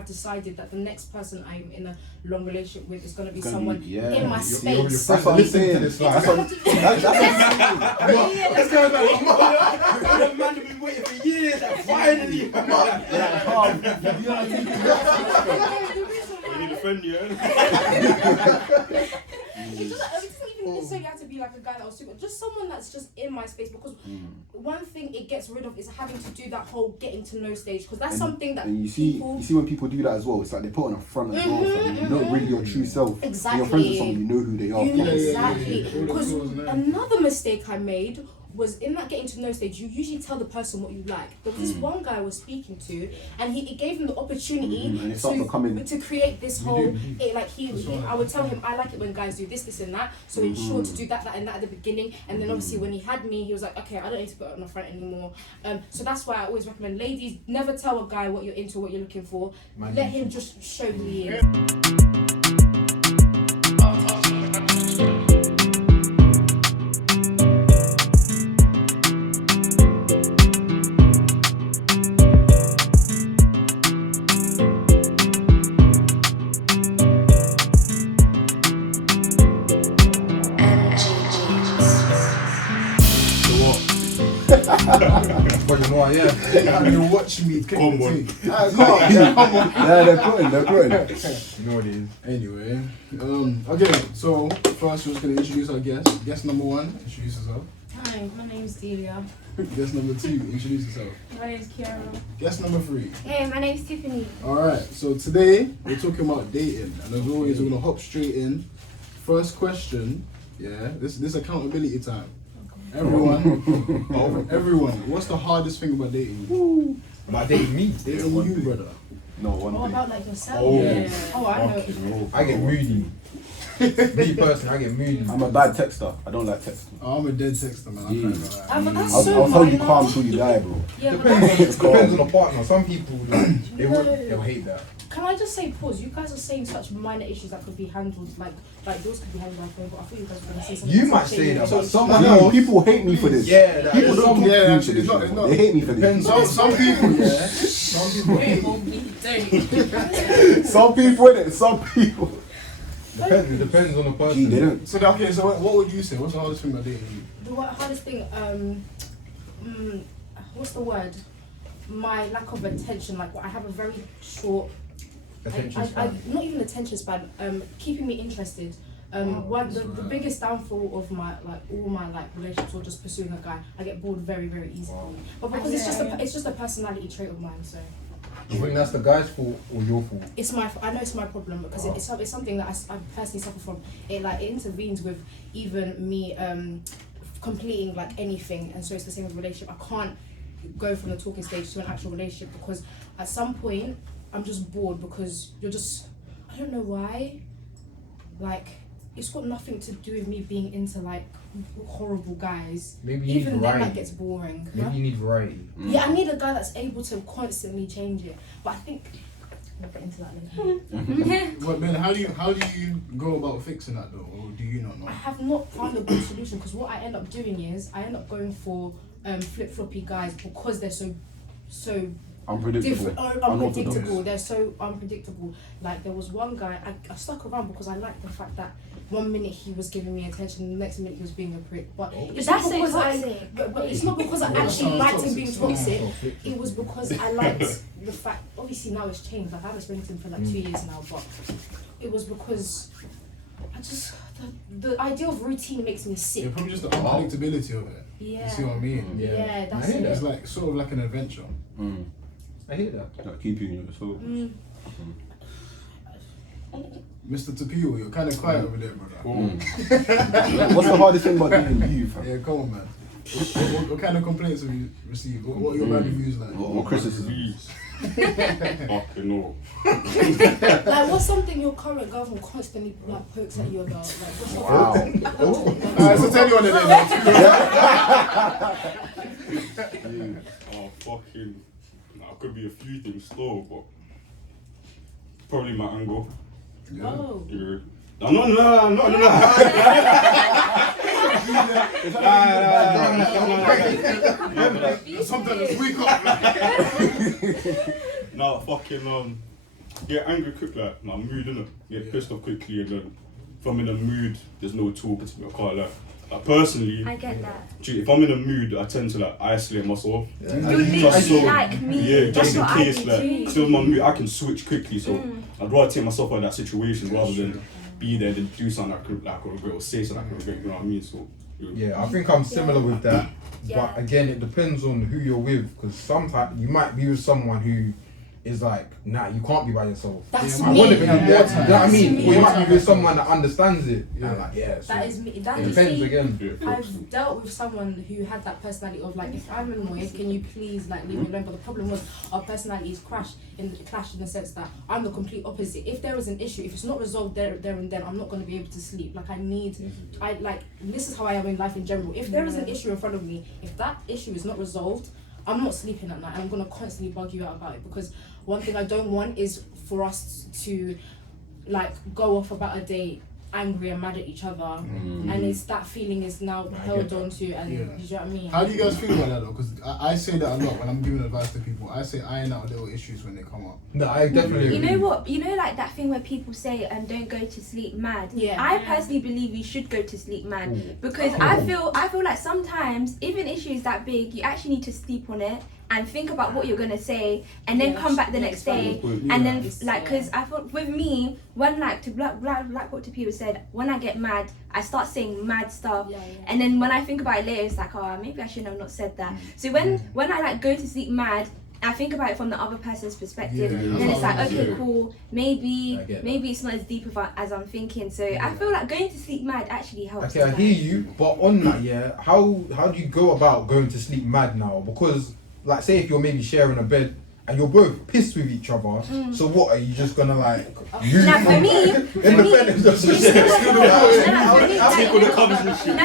I've decided that the next person I'm in a long relationship with is going to be someone in my space. That's what I'm saying. This guy man have been waiting for years. Finally, we need a friend, It doesn't even necessarily have to be like a guy that was super, just someone that's just in my space, because one thing it gets rid of is having to do that whole getting to know stage, because that's something that you see when people do that as well, it's like they put on a front as well, you're not really your true self. Exactly. When you're friends with someone, you know who they are. Exactly. Because another mistake I made was in that getting to know stage, you usually tell the person what you like. There was this one guy I was speaking to, and it gave him the opportunity to create this whole, I would tell him, I like it when guys do this, this and that, so ensure to do that, and that at the beginning, and then obviously when he had me, he was like, okay, I don't need to put it on the front anymore. So that's why I always recommend, ladies, never tell a guy what you're into, what you're looking for. Let him just show who he is. But you know, you watch me. Come on. Come on. Yeah, they're putting. You know what it is. Anyway, okay, so first we're just going to introduce our guest. Guest number 1, introduce yourself. Hi, my name's Delia. Guest number 2, introduce yourself. My name's Kiara. Guest number 3. Hey, my name's Tiffany. Alright, so today we're talking about dating, and as always, we're going to hop straight in. First question, this accountability time. Everyone, what's the hardest thing about dating you? About dating me? Dating you, brother. No, one What thing. about like yourself? Oh, Yeah. Oh, I know. I get moody. Me personally, I get moody. I'm a bad texter. I don't like texting. Oh, I'm a dead texter, man. I can't lie. But that's I'll so tell you minor. calm till you die, bro. Yeah, but that's, Depends on the partner. Some people, they'll hate that. can I just say, pause? You guys are saying such minor issues that could be handled, like those could be handled by phone, but I thought you guys were going to say something. You might say that, but someone No, else. people hate me for this. Yeah, that People is don't some- give yeah, me for it's not- this. it's not- They hate me for this. Some people, Some people in it. Some people. It depends on the person. Gee, they don't. So okay, so what would you say? What's the hardest thing about dating you? The hardest thing, what's the word? My lack of attention. Like, I have a very short Attention I span. not even attention span. Keeping me interested. The biggest downfall of my all my relationships or just pursuing a guy, I get bored very, very easily. But because it's just a personality trait of mine, so. You think that's the guy's fault or your fault? I know it's my problem because it's something that I personally suffer from. It intervenes with even me completing anything, and so it's the same with relationship. I can't go from the talking stage to an actual relationship because at some point I'm just bored because I don't know why. It's got nothing to do with me being into horrible guys. Maybe you even need then variety. that gets boring. Maybe you need variety. Yeah, I need a guy that's able to constantly change it. But I think we'll get into that later. But then how do you go about fixing that though, or do you not know? I have not found a good solution because what I end up doing is I end up going for flip-floppy guys because they're so Unpredictable. unpredictable. They're so unpredictable. There was one guy I stuck around because I liked the fact that 1 minute he was giving me attention, the next minute he was being a prick. But it's not That's so because toxic. but it's not because I actually liked him being toxic. It was because I liked the fact. Obviously now it's changed. I haven't spoken to him for 2 years now, but it was because I just the idea of routine makes me sick. Yeah, probably just the unpredictability of it. Yeah. You see what I mean? Yeah, that's I hear it. that. It's sort of like an adventure. I hear that. Keeping you so. Mr. Tapio, you're kind of quiet over there, brother. What's the hardest thing about dating you, fam? Yeah, come on, man. What kind of complaints have you received? What are your bad reviews like? What criticism? Fucking no. What's something your current girlfriend constantly pokes at you about? What's the Wow. Alright, so tell you on it. Oh, fucking. Could be a few things still, but probably my angle. Yeah. Oh. Yeah. No. Sometimes we got No, fucking get angry quick, like my mood, innit? Get pissed off quickly, and then if I'm in a mood, there's no talking to me. I can't like personally. I get that. If I'm in a mood, I tend to like isolate myself. You're literally like me. Yeah, just in That's what case, I do like, too. still my mood, I can switch quickly. So I'd rather take myself out of that situation rather than be there to do something I could regret or say something I could regret. You know what I mean? So Yeah, I think I'm similar with that. Yeah. But again, it depends on who you're with, because sometimes you might be with someone who is like, nah, you can't be by yourself. That's I me. want to be there. You know what I That's mean? me. Or you might be with someone that understands it. Yeah, like, yeah. So That is me. That it is depends me. again. I've dealt with someone who had that personality of like, if I'm annoyed, can you please like leave me alone? But the problem was our personalities clashed in the sense that I'm the complete opposite. If there is an issue, if it's not resolved there and then, I'm not going to be able to sleep. Like this is how I am in life in general. If there is an issue in front of me, if that issue is not resolved, I'm not sleeping at night. I'm going to constantly bug you out about it, because one thing I don't want is for us to like go off about a day angry and mad at each other, and it's that feeling is now held on to, and you know what I mean? How do you guys feel about that though? Because I say that a lot when I'm giving advice to people. I say iron out little issues when they come up. No, I definitely You agree. know what? You know, like that thing where people say, don't go to sleep mad. Yeah. I personally believe you should go to sleep mad, Ooh. because I feel like sometimes if an issue is that big, you actually need to sleep on it and think about what you're gonna say, and then come back the next day, and then like, because I thought with me, when like to black what to people said, when I get mad, I start saying mad stuff, and then when I think about it later, it's like, oh, maybe I shouldn't have not said that. So when I like go to sleep mad, I think about it from the other person's perspective, and then it's like, okay, cool, maybe it's not as deep as I'm thinking. So I feel like going to sleep mad actually helps. Okay, I hear you, but on that, yeah, how do you go about going to sleep mad now? Because like, say if you're maybe sharing a bed and you're both pissed with each other, so what, are you just gonna like use Now for me, now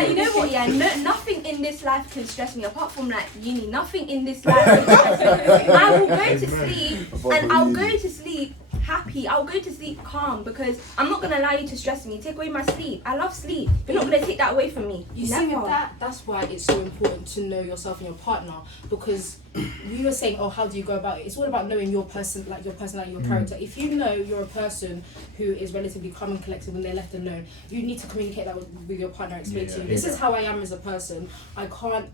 you know what, yeah, nothing in this life can stress me apart from like uni. Nothing in this life can stress me. I will go to sleep and I'll go to sleep happy. I'll go to sleep calm, because I'm not gonna allow you to stress me. Take away my sleep. I love sleep. You're not gonna take that away from me. You see, with that's why it's so important to know yourself and your partner, because you were saying, oh, how do you go about it? It's all about knowing your person, like your personality, your character. If you know you're a person who is relatively calm and collected when they're left alone, you need to communicate that with your partner. Explain to you, this is how I am as a person. I can't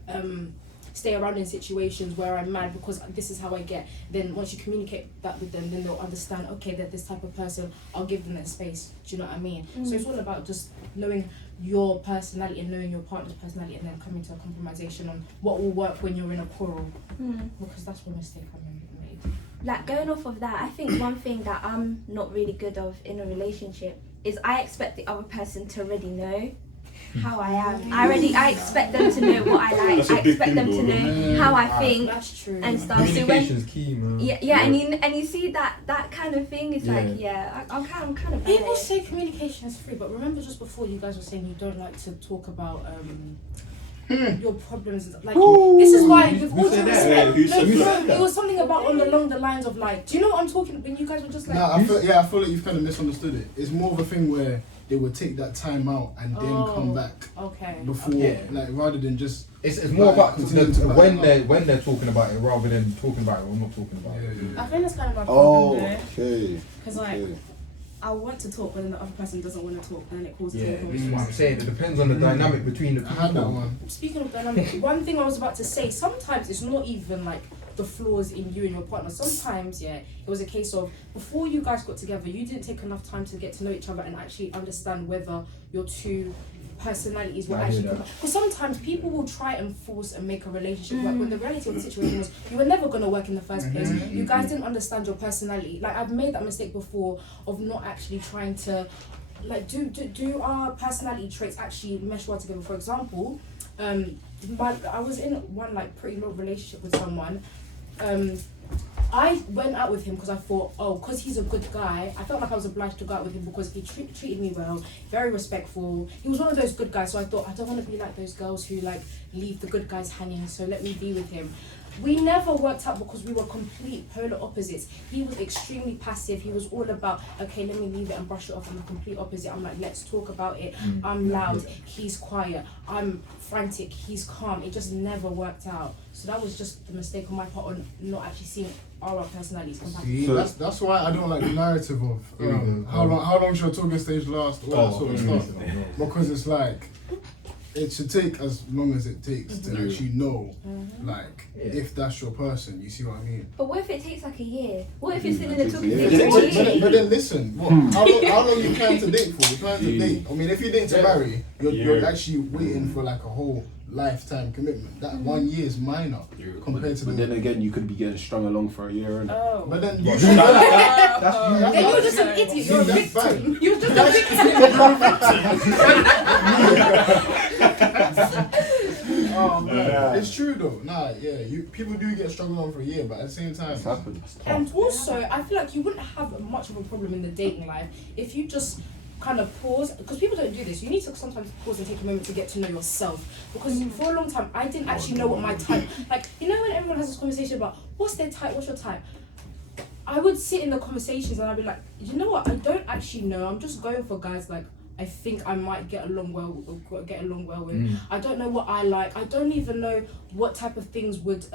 stay around in situations where I'm mad because this is how I get. Then once you communicate that with them, then they'll understand, okay, they're this type of person, I'll give them that space. Do you know what I mean? So it's all about just knowing your personality and knowing your partner's personality, and then coming to a compromisation on what will work when you're in a quarrel, because that's one mistake I made. Like, going off of that, I think one thing that I'm not really good of in a relationship is I expect the other person to already know how I am. I expect them to know what I like. I expect them to know how I think and stuff. Communication's key, man. And you see that kind of thing is like, I'm kind of people say communication is free, but remember just before you guys were saying you don't like to talk about your problems. Like, this is why with all due respect, it was something about along the lines of like, do you know what I'm talking when you guys were just like? I feel like you've kind of misunderstood it. It's more of a thing where they would take that time out and then come back before, like, rather than just. It's more about when they're talking about it rather than talking about it or not talking about it. I think that's kind of my problem there. Okay. Because like, I want to talk, but then the other person doesn't want to talk, then it causes this is what I'm saying. It depends on the dynamic between the people. I had that one. Speaking of dynamic, one thing I was about to say, sometimes it's not even like the flaws in you and your partner. Sometimes, it was a case of before you guys got together, you didn't take enough time to get to know each other and actually understand whether your two personalities were actually, because sometimes people will try and force and make a relationship work when the reality of the situation was you were never going to work in the first place. You guys didn't understand your personality. Like, I've made that mistake before of not actually trying to like do our personality traits actually mesh well together. For example, I was in one like pretty long relationship with someone. I went out with him because I thought, because he's a good guy, I felt like I was obliged to go out with him because he treated me well, very respectful. He was one of those good guys, so I thought, I don't want to be like those girls who like leave the good guys hanging, so let me be with him. we never worked out because we were complete polar opposites. He was extremely passive. He was all about, okay, let me leave it and brush it off. I'm the complete opposite. I'm like, let's talk about it. I'm loud. He's quiet. I'm frantic. He's calm. It just never worked out. So that was just the mistake on my part on not actually seeing our personalities compatible. See, that's why I don't like the narrative of how long should a talking stage last, all that sort of stuff. Because it's like, it should take as long as it takes to actually know, like, if that's your person. You see what I mean? But what if it takes like a year? What if you're still in the talking stage? But then listen, how long you plan to date for? You plan to date. I mean, if you date to marry, you're actually waiting for like a whole lifetime commitment. That 1 year is minor compared to. But then again, you could be getting strung along for a year, and. But then you. Then you're just an idiot. You're a victim. You're just a victim. Oh man, it's true though. People do get strung along for a year, but at the same time, It's happens. And also, I feel like you wouldn't have much of a problem in the dating life if you just kind of pause, because people don't do this. You need to sometimes pause and take a moment to get to know yourself, because for a long time I didn't actually know what my type, like, you know when everyone has this conversation about what's their type, what's your type, I would sit in the conversations and I'd be like, you know what, I don't actually know. I'm just going for guys like I think I might get along well with. I don't know what I like. I don't even know what type of things would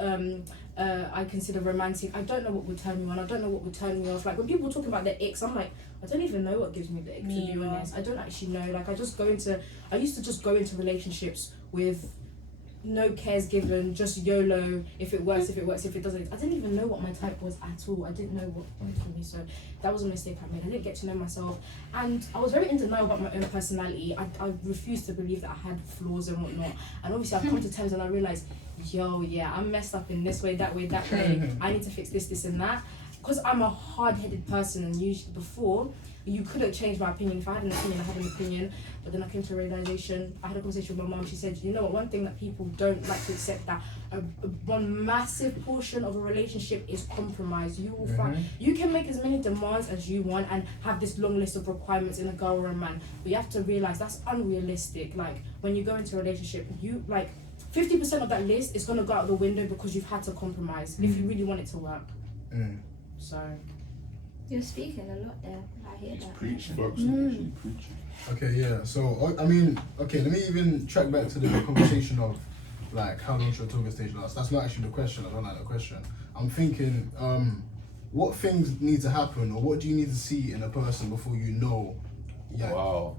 I consider romantic. I don't know what would turn me on. I don't know what would turn me off. Like when people talking about their icks, I'm like, I don't even know what gives me the ick, to be honest. I don't actually know. Like I used to just go into relationships with no cares given, just YOLO. If it works, if it works. If it doesn't, I didn't even know what my type was at all. I didn't know what wanted for me. So that was a mistake I made. I didn't get to know myself, and I was very in denial about my own personality. I refused to believe that I had flaws and whatnot. And obviously, I've come to terms and I realized, I'm messed up in this way, that way, that way. I need to fix this, and that. Because I'm a hard-headed person, and usually before, you couldn't change my opinion. If I had an opinion, I had an opinion. But then I came to a realization. I had a conversation with my mom. She said, you know what, one thing that people don't like to accept, that one massive portion of a relationship is compromise. You will find, you can make as many demands as you want and have this long list of requirements in a girl or a man. But you have to realize that's unrealistic. Like, when you go into a relationship, 50% of that list is going to go out the window because you've had to compromise if you really want it to work. So you're speaking a lot there. I hear that. Preaching. Okay, yeah. So I mean, okay, let me even track back to the conversation of like how long should a talking stage last. That's not actually the question. I don't like the question. I'm thinking, what things need to happen, or what do you need to see in a person before you know? Yeah,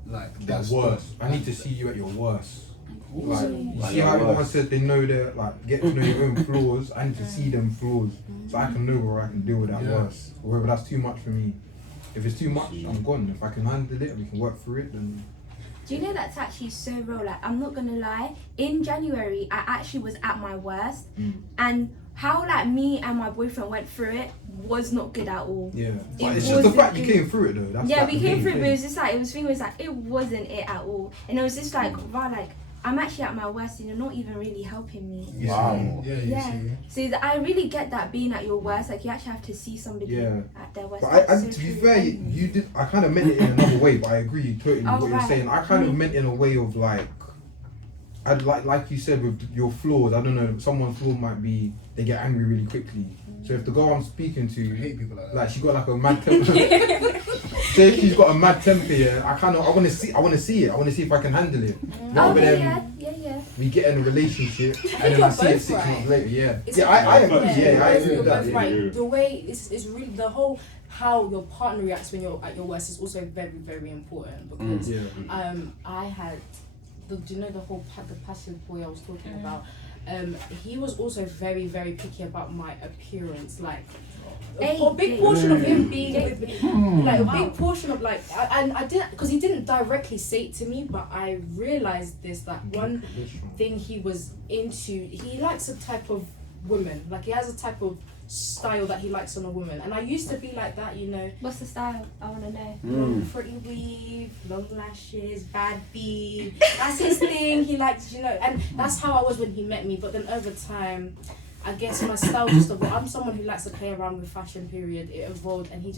like that's worst. I need to see you at your worst. Like, see how everyone said they know their, like, get to know your own flaws. I need to see them flaws so I can know where I can deal with that worst. Or whether that's too much for me. If it's too much, I'm gone. If I can handle it and we can work through it, then. Do you know that's actually so real? Like, I'm not gonna lie. In January, I actually was at my worst, and how like me and my boyfriend went through it was not good at all. Yeah, but it's just the fact you came through it though. That's yeah, like we came through it, but it was thing. just like it wasn't it at all, and it was just like, wow, like I'm actually at my worst and you're not even really helping me. Wow. Yeah. So I really get that being at your worst, like you actually have to see somebody at their worst. But to be fair, you did. I kind of meant it in another way, but I agree totally with what you're saying. I kind of meant in a way of like, I'd like you said with your flaws. I don't know. Someone's flaw might be they get angry really quickly. So if the girl I'm speaking to, I hate people like that. Like she got like a mad temper. Say if she's got a mad temper, I want to see it. I want to see if I can handle it. Rather than we get in a relationship and then I see it 6 months later. I agree. I agree with that. Right. The way it's really the whole how your partner reacts when you're at your worst is also very, very important, because I had do you know the whole the passive boy I was talking about? He was also very, very picky about my appearance. Like a big portion of him being with me, like a big portion of like, and I didn't, because he didn't directly say it to me, but I realized this, that one thing he was into, he likes a type of woman, like he has a type of style that he likes on a woman, and I used to be like that, you know. What's the style? I want to know. Long pretty weave, long lashes, bad bead. That's his thing. He likes, you know, and that's how I was when he met me. But then over time, I guess my style just evolved. I'm someone who likes to play around with fashion. Period. It evolved, and he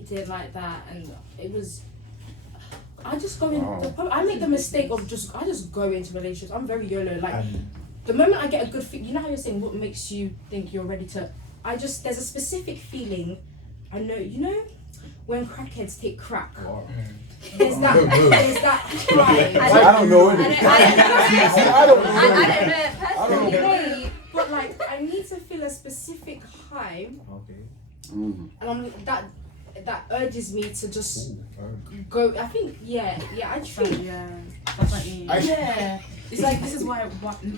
didn't like that, and it was. I just go in. I make the mistake of I just go into relationships. I'm very YOLO. Like the moment I get a good feeling, you know how you're saying what makes you think you're ready to, there's a specific feeling, I know, you know, when crackheads take crack. Wow. There's that high. I don't know it. I don't know personally. But like, I need to feel a specific high, Okay. and that urges me to just Ooh, go. I think, I treat. That's like me. Yeah. It's like, this is why,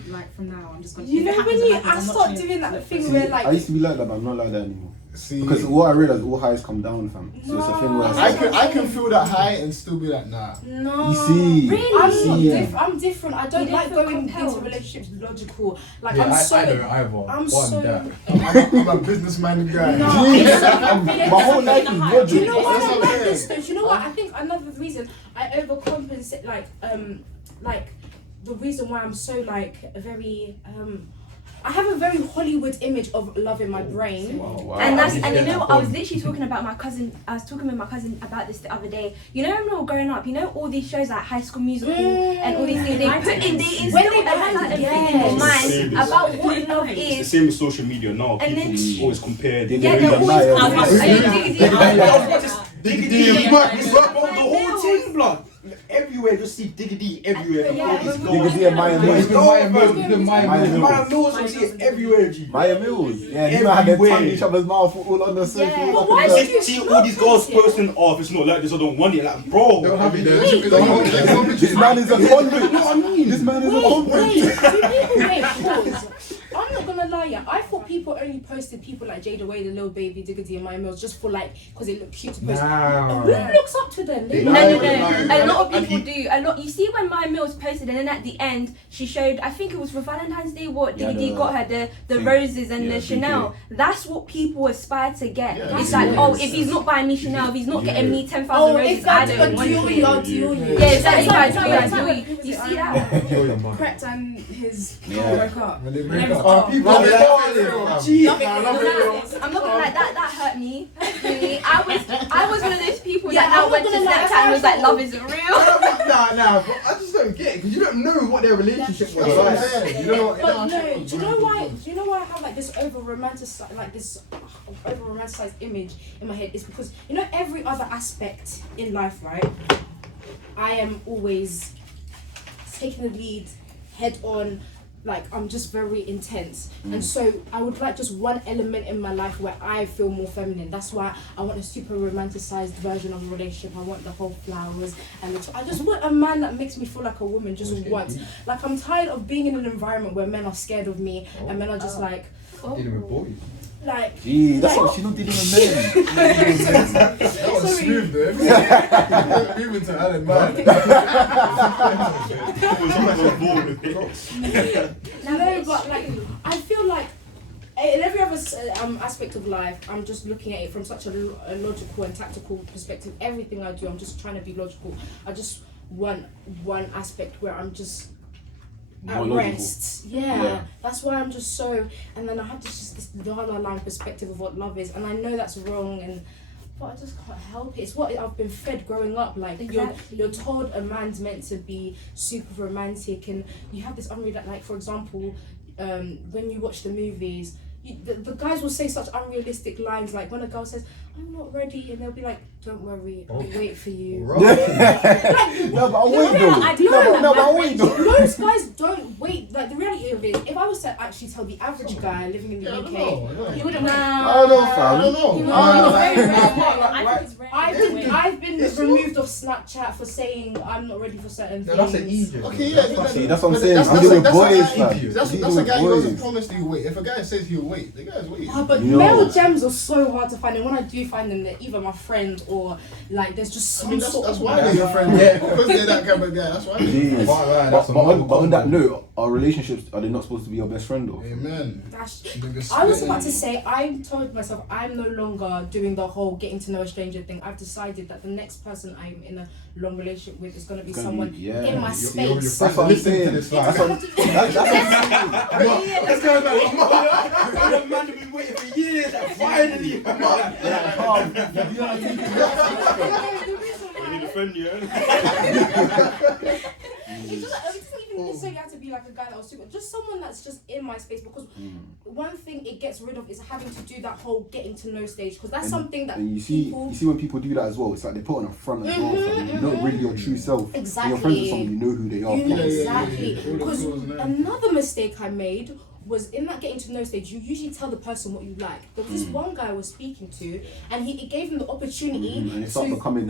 like, from now, I'm just going to. You know when I start doing that thing where like. I used to be like that, but I'm not like that anymore. See, Because what I realized, all highs come down, fam. So it's a thing where I can feel that high and still be like, nah. No. You see, Really? I'm different. I don't You like don't feel going into compelled? relationships logical. Like Yeah, I'm so. I don't either. I'm What so. that? I'm a business-minded guy. No. Jeez, my whole life is Do you logic. know why That's I'm what I'm like this saying. though? Do you know what? I think another reason I overcompensate, like the reason why I'm so like very I have a very Hollywood image of love in my brain. Wow. And you know what, I was literally talking about my cousin. I was talking with my cousin about this the other day. You know, when we were growing up, you know all these shows like High School Musical and all these things. They instill a certain thing in your mind about what love It's the is. same with social media now. And People then- always compare. They Yeah, go they're in the always. night. The whole thing, blood. Everywhere, just see diggity everywhere. Yeah. Diggity and Maya Mills. Maya Mills. Maya Mills. I see it everywhere, G. Maya Mills. Yeah, you know how they tongue Everywhere. each other's mouth all on the circle. Yeah. all up But why and down. should you See all these girls posting, oh, if it's not like this, I don't want it. Like, bro. Don't have it there. This man is a convict. You know what I mean? This man is a Wait, convict. pause. I'm not gonna lie, yeah. I thought people only posted people like Jada Way, the Lil Baby, Diggity, and Maya Mills just for like, because they look cute to post. Nah. Who looks up to them? They No. don't. A lot of people do. You see when Maya Mills posted, and then at the end she showed. I think it was for Valentine's Day. What Yeah, Dee got her the roses and the Chanel. That's what people aspire to get. Yeah, It's yeah, like, yeah. oh, if he's not buying me Chanel, if he's not getting me 10,000 Oh, roses, if I that's don't a want deal, it. I'll deal you. Yeah, exactly. It's I like- do it. You see that? Kill your man. Pret and his Yeah. broke up. When they And break everyone's up. like, People oh, are like, I'm not gonna like that hurt me. Really. I was one of those people Yeah, that now I'm went not to gonna lie, Snapchat and was like, I love isn't real. Nah, but I just don't get it because you don't know what their relationship was That's what I'm like. saying. You know, But no, do you know why? Do you know why I have like this over romanticized image in my head? It's because you know every other aspect in life, right? I am always taking the lead, head on. Like I'm just very intense, and so I would like just one element in my life where I feel more feminine. That's why I want a super romanticized version of a relationship. I want the whole flowers and I just want a man that makes me feel like a woman just once. Like I'm tired of being in an environment where men are scared of me and men are just like, Dealing with boys. like. Gee, that's what she's not dealing with men. that was Sorry. smooth though. Moving to Alan, man. No, but like I feel like in every other aspect of life, I'm just looking at it from such a logical and tactical perspective. Everything I do, I'm just trying to be logical. I just want one aspect where I'm just at More logical. rest. Yeah, that's why I'm just so. And then I have this la la line perspective of what love is, and I know that's wrong, but I just can't help it. It's what I've been fed growing up. Like Exactly. you're told a man's meant to be super romantic, and you have this unreal. Like for example, when you watch the movies, the guys will say such unrealistic lines. Like when a girl says, "I'm not ready," and they'll be like, "Don't worry, I'll wait for you." No, but I'll wait though. No, but I'll wait though. Most guys don't wait. Like the reality of it is, if I was to actually tell the average guy living in the UK, he wouldn't wait. I don't know, fam. I don't know. I've been removed off Snapchat for saying I'm not ready for certain No, things. that's an Egypt. Okay, yeah. See, that's what I'm saying. That's I'm dealing with a boys, guy- fam. That's Dealing a with guy who doesn't boys. promise he'll wait. If a guy says he'll wait, the guy's waiting. But No. male gems are so hard to find, and when I do find them, they're either my friend or like there's just some sort That's of. why they're your friend. Yeah. Because they're that kind of guy. That's why. Jeez. That's a But model on that combo. note, our relationships, are they not supposed to be your best friend though? Amen. I was about to say, I told myself I'm no longer doing the whole getting to know a stranger thing. I've decided that the next person I'm in a long relationship with is going to be Gonna someone be- yeah. in my You're space. That's what I'm saying. This, That's what I'm Man, man, we've been waiting for years. Finally, we need a friend, yeah. It doesn't even necessarily have to be like a guy that was super, just someone that's just in my space, because one thing it gets rid of is having to do that whole getting to know stage, because that's something that you see when people do that as well, it's like they put on a front as well, you're not really your true self. Exactly. When you're friends with someone, you know who they are. Exactly. Because another mistake I made was in that getting to know stage, you usually tell the person what you like. There was this one guy I was speaking to, and it gave him the opportunity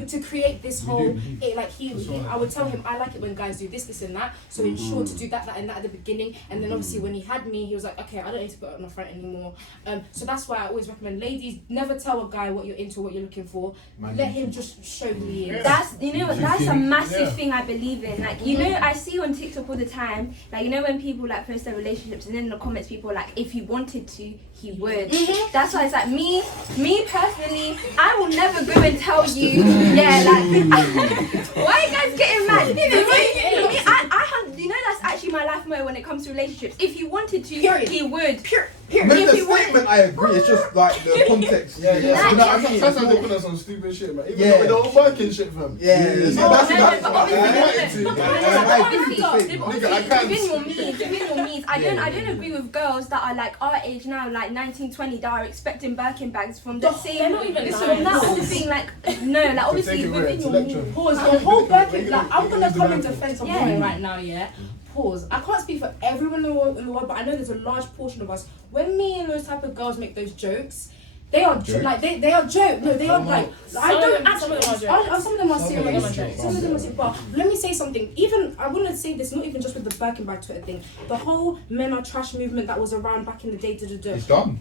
to create this whole, I would tell him, I like it when guys do this, this and that, so ensure to do that, and that at the beginning, and then obviously when he had me, he was like, okay, I don't need to put it on the front anymore. So that's why I always recommend, ladies, never tell a guy what you're into, what you're looking for. Let him just show who he is. That's a massive thing I believe in. Like, you know, I see on TikTok all the time, like, you know, when people like post their relationships, and then in the comments people are like, if he wanted to, he would. That's why it's like, me personally, I will never go and tell you, yeah, like, why are you guys getting mad? You know, that's actually my life motto when it comes to relationships. If he wanted to, he would. Make the statement, I agree. It's just like the context. Yeah. You know what I mean? Sometimes they put us on stupid shit, man. Even though we don't working shit, fam. Within your means, I don't agree with girls that are like our age now, like 19, 20, that are expecting Birkin bags from the same. From that whole thing, like no, like obviously within your means. Pause. The whole Birkin, like, I'm gonna come in defense of women right now, yeah. Pause. I can't speak for everyone in the world, but I know there's a large portion of us. When me and those type of girls make those jokes, they are like they are joke. No, they are like I don't actually. Some of them are serious. Some of them are serious. But let me say something. Even I want to say this, not even just with the Birkin bag Twitter thing. The whole men are trash movement that was around back in the day. It's done.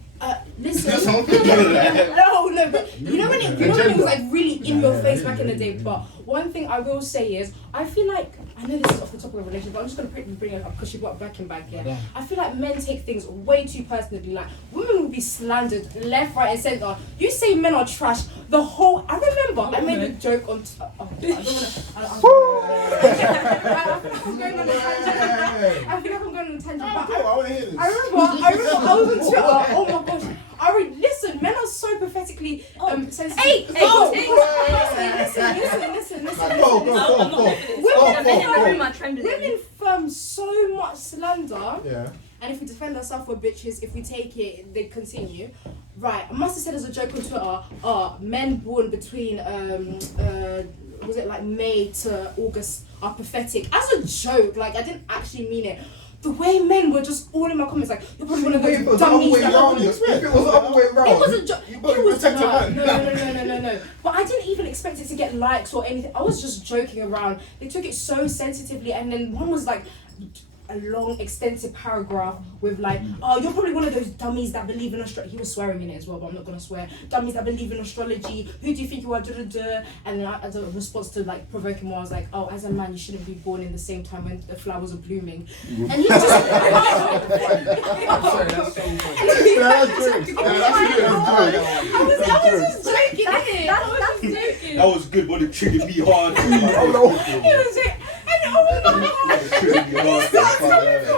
Listen. No, but you know when it was like really in your face back in the day. But one thing I will say is, I feel like, I know this is off the topic of relationship, but I'm just going to bring it up because she brought a Birkin bag here. Yeah. I feel like men take things way too personally. Like, women will be slandered left, right, and centre. You say men are trash. I remember I made a joke on. I feel like I'm going on a tangent. I want to hear this. I remember I was on Twitter. Oh my gosh. Listen, men are so pathetically sensitive. Hey, listen. Women firm so much slander. Yeah. And if we defend ourselves, we're bitches. If we take it, they continue. Right. I must have said as a joke on Twitter, men born between was it like May to August are pathetic. As a joke, like I didn't actually mean it. The way men were just all in my comments, like, you're probably one of those dummies that I wouldn't expect. If it was the other way around, it was a joke. It was no. But I didn't even expect it to get likes or anything. I was just joking around. They took it so sensitively, and then one was like a long, extensive paragraph with like, oh, you're probably one of those dummies that believe in astrology. He was swearing in it as well, but I'm not gonna swear. Dummies that believe in astrology. Who do you think you are? And then as a response to like provoking more, I was like, oh, as a man, you shouldn't be born in the same time when the flowers are blooming. And he just. Sorry, that's so funny. I was just joking. That's joking. That was good, but it triggered me hard.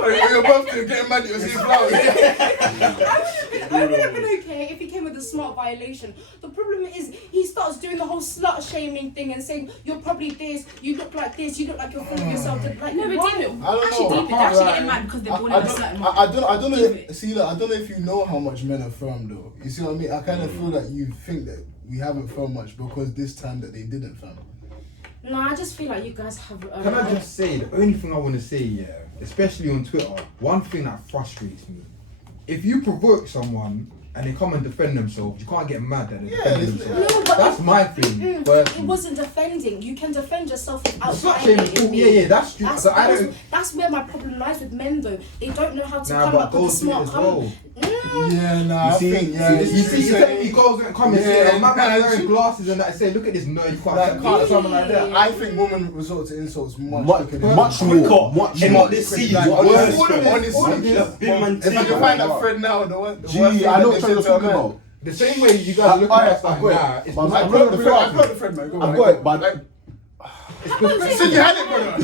You're about to get mad at your flowers. I would have been okay if he came with a smart violation. The problem is he starts doing the whole slut shaming thing and saying you're probably this, you look like this, you look like you're full of yourself. Like no, but I don't know. They're actually getting mad because they're born in a slut. I don't know. I don't know if you know how much men are firm though. You see what I mean? I kind of feel like you think that we haven't firm much because this time that they didn't firm. No, I just feel like you guys have. Can I just say, the only thing I want to say, yeah, especially on Twitter, one thing that frustrates me, if you provoke someone and they come and defend themselves, you can't get mad that they defend themselves. No, but that's my thing. But it wasn't defending. You can defend yourself without yeah, that's true. That's where my problem lies with men though. They don't know how to come up with a smart comment. I think you see girls that come and say, my man wearing glasses and that, say, look at this nerdy car, or something like that. I think women resort to insults much more. And what they see is worse. Honestly, if I can find that friend now, the worst I know what you're talking about. The same way you guys look at us like now, it's I've got the friend, man. I've got it, but so you had it, brother.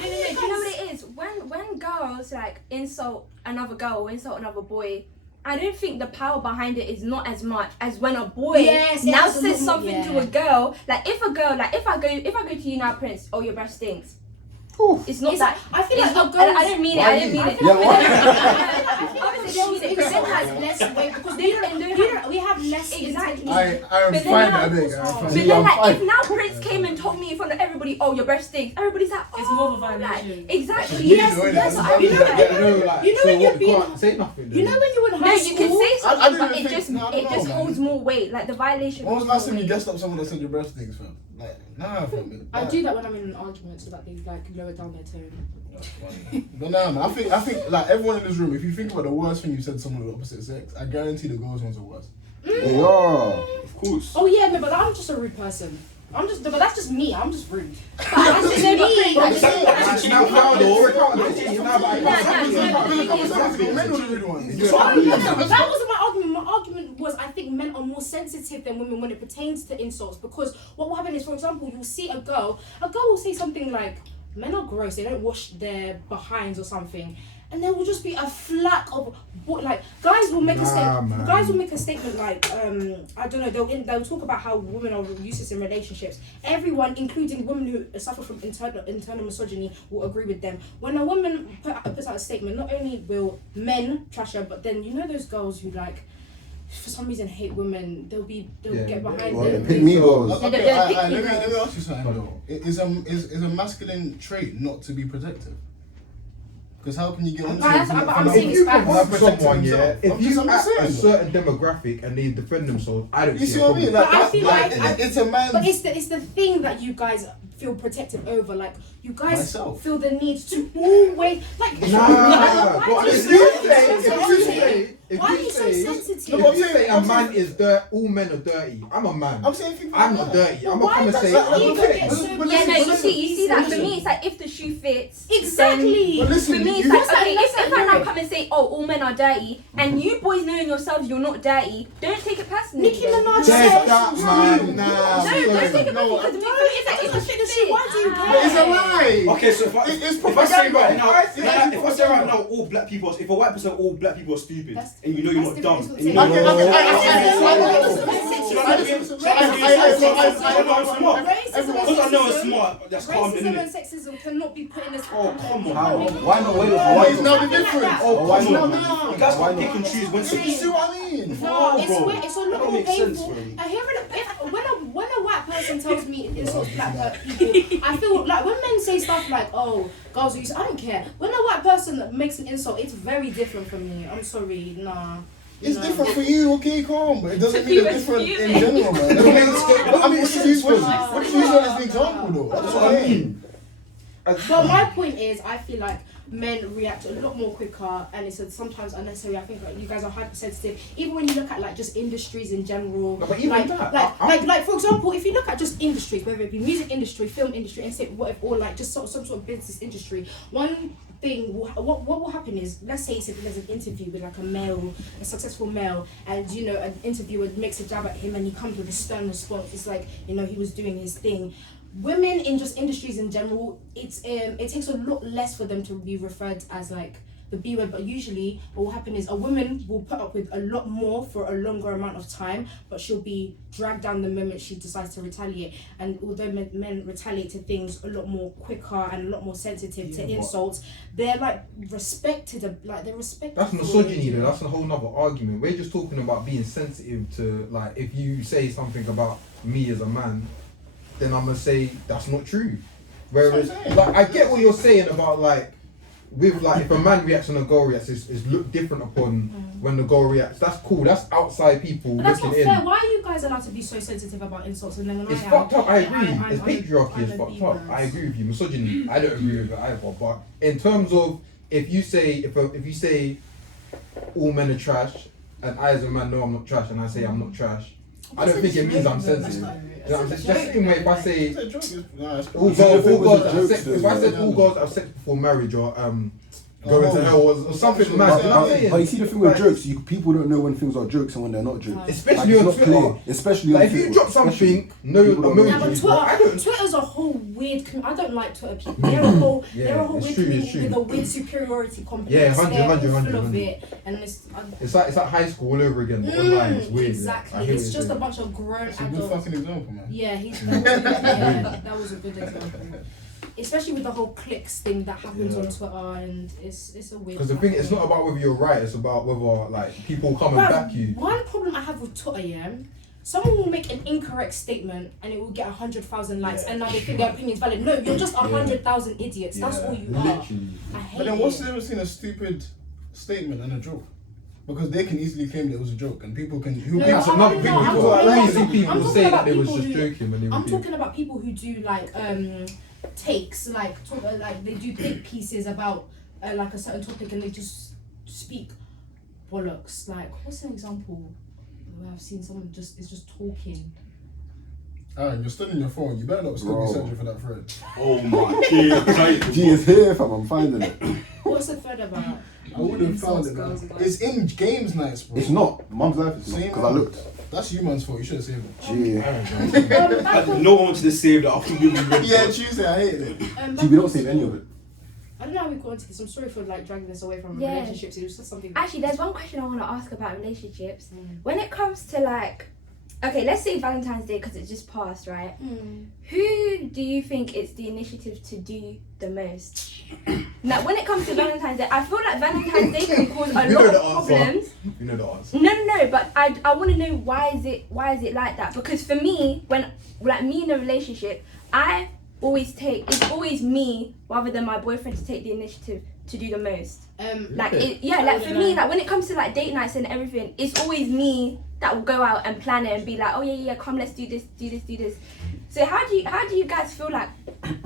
Do you know what it is? When girls like insult another girl or insult another boy, I don't think the power behind it is not as much as when a boy now says something to a girl. Like if a girl, like if I go to you now, Prince, oh your breath stinks. It's not that. I feel It's like not. I didn't mean it. I didn't mean it. Yeah, what? Obviously, I didn't mean it. Girls has less weight because we have less Exactly. I am But fine, then I now- think. But then, like, if now Prince came and told me in front of everybody, oh, your breast stinks, everybody's like, oh, It's more of a like, violation. exactly. Yes, You know, yes. innit? I you know, like, you know so when what, you're you being. can't say nothing. You know when you were in No, high you school. can say I something, don't but even it think- just no, I don't know, man. holds more weight. Like the violation. When was the holds last time more you weight. guessed up someone that said your breast things, fam? Like, nah, fam. I do that when I'm in an argument so that they like lower down their tone. But nah, man, I think like everyone in this room, if you think about the worst thing you said to someone of the opposite sex, I guarantee the girls ones are worse. They are. Of course. Oh yeah, no, but I'm just a rude person. But that's just me. I'm just rude. That's just me. I just- Now, Men were the rude ones. That wasn't my argument. My argument was I think men are more sensitive than women when it pertains to insults because what will happen is, for example, you'll see a girl will say something like, men are gross, they don't wash their behinds or something. And there will just be a flack of like guys will make a statement. Guys will make a statement like I don't know. They'll talk about how women are useless in relationships. Everyone, including women who suffer from internal misogyny, will agree with them. When a woman puts out a statement, not only will men trash her, but then you know those girls who like for some reason hate women. They'll get behind Well, them. the pick me girls. Okay, let me ask you something though. Is a masculine trait not to be protective? Because how can you get onto I'm saying if it's you bad. provoke someone, yeah, if I'm you just at a saying. certain demographic and they defend themselves, I don't You see a what I mean? problem. But I feel like it's a man. But it's the thing that you guys feel protective over. Like you guys Myself. feel the need to always like. Nah, why but do if you you so say, sensitive? if Why are you you so say, sensitive? No, but if you say a I'm man saying- is dirt, all men are dirty. I'm a man. I'm saying think I'm about not that. dirty. But I'm why gonna does say that I'm ego okay. get so But Yeah, no, listen, you see that. For listen. me, it's like if the shoe fits. Exactly. But listen, For me, it's you- like, okay, What's that if I now like? come and say, oh, all men are dirty, and you boys know in yourselves you're not dirty, don't take it personally. Nicki then. Minaj Take said. that, man. Nah, No, sorry. don't take it No, personally because it's like, if the shoe Why do you fits. care? It's a lie. Okay, so if I It's say right now, propaganda. if I say right now, all black people, if a white person, all black people are stupid, That's- and you know you're that's not dumb, different. and you know you're not because I know I'm smart, that's calm, Racism innit? and sexism cannot be put in this. Oh, come on. How? Why not? Wait, Why why is now the difference? Oh, why come on, not? man. You guys can't pick and choose when You to see what I mean? No, it's bro. weird. It's a lot That don't more make sense, painful. bro. I hear it when a white person tells me it insults black people. I feel like when men say stuff like, "Oh, girls are used," I don't care. When a white person makes an insult, it's very different from me. I'm sorry, nah. It's No. different for you, okay, calm, but it doesn't mean You it's different were in general, man. What did you use as an example, though? That's what I mean. But my point is, I feel like men react a lot more quicker, and it's sometimes unnecessary. I think like you guys are hypersensitive. Even when you look at like just industries in general, No, but even like, that, like for example, if you look at just industries, whether it be music industry, film industry, and say whatever, or like just some sort of business industry, one thing what will happen is, let's say there's an interview with like a successful male, and you know an interviewer makes a jab at him and he comes with a stern response. It's like, you know, he was doing his thing. Women in just industries in general, it takes a lot less for them to be referred as like the B word, but usually what will happen is a woman will put up with a lot more for a longer amount of time, but she'll be dragged down the moment she decides to retaliate. And although men retaliate to things a lot more quicker and a lot more sensitive to insults, they're like respected, like they're respected. That's for misogyny it. though, that's a whole nother argument. We're just talking about being sensitive to, like, if you say something about me as a man, then I'm gonna say that's not true. Whereas, like, I get what you're saying about like, with like, if a man reacts and a girl reacts, it's looked different upon when the girl reacts. That's cool, that's outside people But that's looking not in. fair. Why are you guys allowed to be so sensitive about insults, and then when It's I am, fucked up, I agree. I'm Patriarchy I'm is a fucked B up. word. I agree with you. Misogyny, I don't agree with it either. But in terms of, if you say, if you say all men are trash, and I as a man know I'm not trash, and I say I'm not trash, I don't think it means I'm sensitive. You know what I'm saying? Just the same way if I say all girls have sex, if I said all girls have sex before marriage, or go into hell, or something mad, you know what I'm saying? But you see the thing with jokes, people don't know when things are jokes and when they're not jokes. Especially Like, on it's not Twitter. clear. Especially Like, on if you Twitter. drop something, no People don't know. Yeah, but emojis, but I don't. Twitter's a whole weird. I don't like Twitter people. They're a whole. Yeah, they're a whole it's weird true, it's community true. with a weird superiority complex. Yeah, 100, They're all 100, full of 100. it, and It's like high school all over again, but online it's weird. Exactly. I hear It's what just you're a bunch of grown It's a good adults. fucking example, man. Yeah, that was a good example. especially with the whole clicks thing that happens on Twitter, and it's a weird. Because the thing, it's not about whether you're right. It's about whether like people come and back you. One problem I have with Twitter, yeah. Someone will make an incorrect statement and it will get 100,000 likes, and now they think their opinion is valid. No, you're just 100,000 idiots. That's all you are. Literally. I hate But then what's the it. difference between a stupid statement and a joke? Because they can easily claim that it was a joke, and people can. Who No, That's I'm another not- thing. no, I'm Because talking I about- see I'm people talking say that about they was people just who- joking when they were I'm doing. talking about people who do like takes, like they do think pieces about like a certain topic and they just speak bollocks. Like, what's an example where I've seen someone is just talking? Aaron, you're still on your phone. You better not still be Bro. searching for that thread. Oh my god. G is here, fam. I'm finding it. What's the thread about? I would have found it. Man. It's in games nights, bro. It's not. Mum's life is not. Same Because I man. looked. That's you man's fault. You should have saved it. G. No one wanted to save that after we read Yeah, Tuesday. I hated it. G, we don't save any of it. I don't know how we got into this. I'm sorry for like dragging this away from Yeah. relationships. It was just something. Actually, there's one question I want to ask about relationships. Mm. When it comes to like, okay, let's say Valentine's Day because it's just passed, right? Mm. Who do you think is the initiative to do the most? Now, when it comes to Valentine's Day, I feel like Valentine's Day can cause a You know lot the of answer. problems. You know the answer. No, but I want to know why is it like that? Because for me, when like me in a relationship, I always it's always me rather than my boyfriend to take the initiative to do the most. Like like for me, like when it comes to like date nights and everything, it's always me that will go out and plan it and be like, oh yeah, come, let's do this. So how do you guys feel like?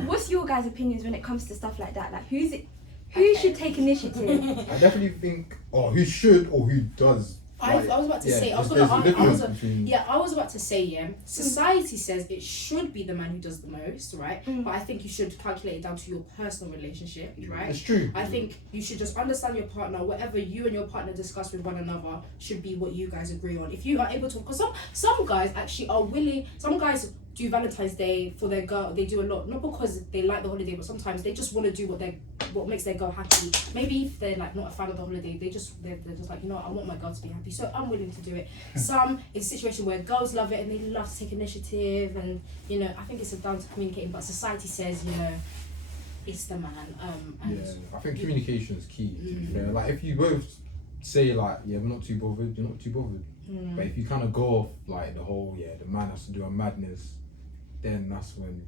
What's your guys' opinions when it comes to stuff like that? Like who should take initiative? I definitely think, who should or who does. I was about to say. I was there's a difference between. I was about to say. Yeah, society says it should be the man who does the most, right? But I think you should calculate it down to your personal relationship, right? It's true. I think you should just understand your partner. Whatever you and your partner discuss with one another should be what you guys agree on. If you are able to, because some guys actually are willing. Some guys do Valentine's Day for their girl. They do a lot, not because they like the holiday, but sometimes they just want to do what makes their girl happy. Maybe if they're like not a fan of the holiday, they're just like, you know what, I want my girl to be happy, so I'm willing to do it. Some it's a situation where girls love it and they love to take initiative, and you know, I think it's down to communicating. But society says, you know, it's the man. And I think communication is key. You know, like if you both say like, yeah, we're not too bothered, you're not too bothered. But if you kind of go off like the whole, the man has to do a madness, then that's when.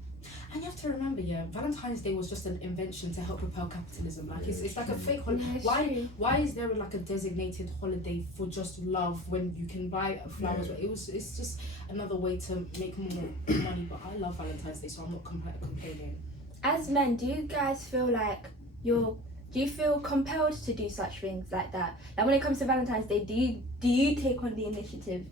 And you have to remember, Valentine's Day was just an invention to help propel capitalism. Like it's like a fake holiday. Why is there like a designated holiday for just love when you can buy flowers? It's just another way to make more money. But I love Valentine's Day, so I'm not complaining. As men, do you guys feel like do you feel compelled to do such things like that? Like when it comes to Valentine's Day, do you take on the initiative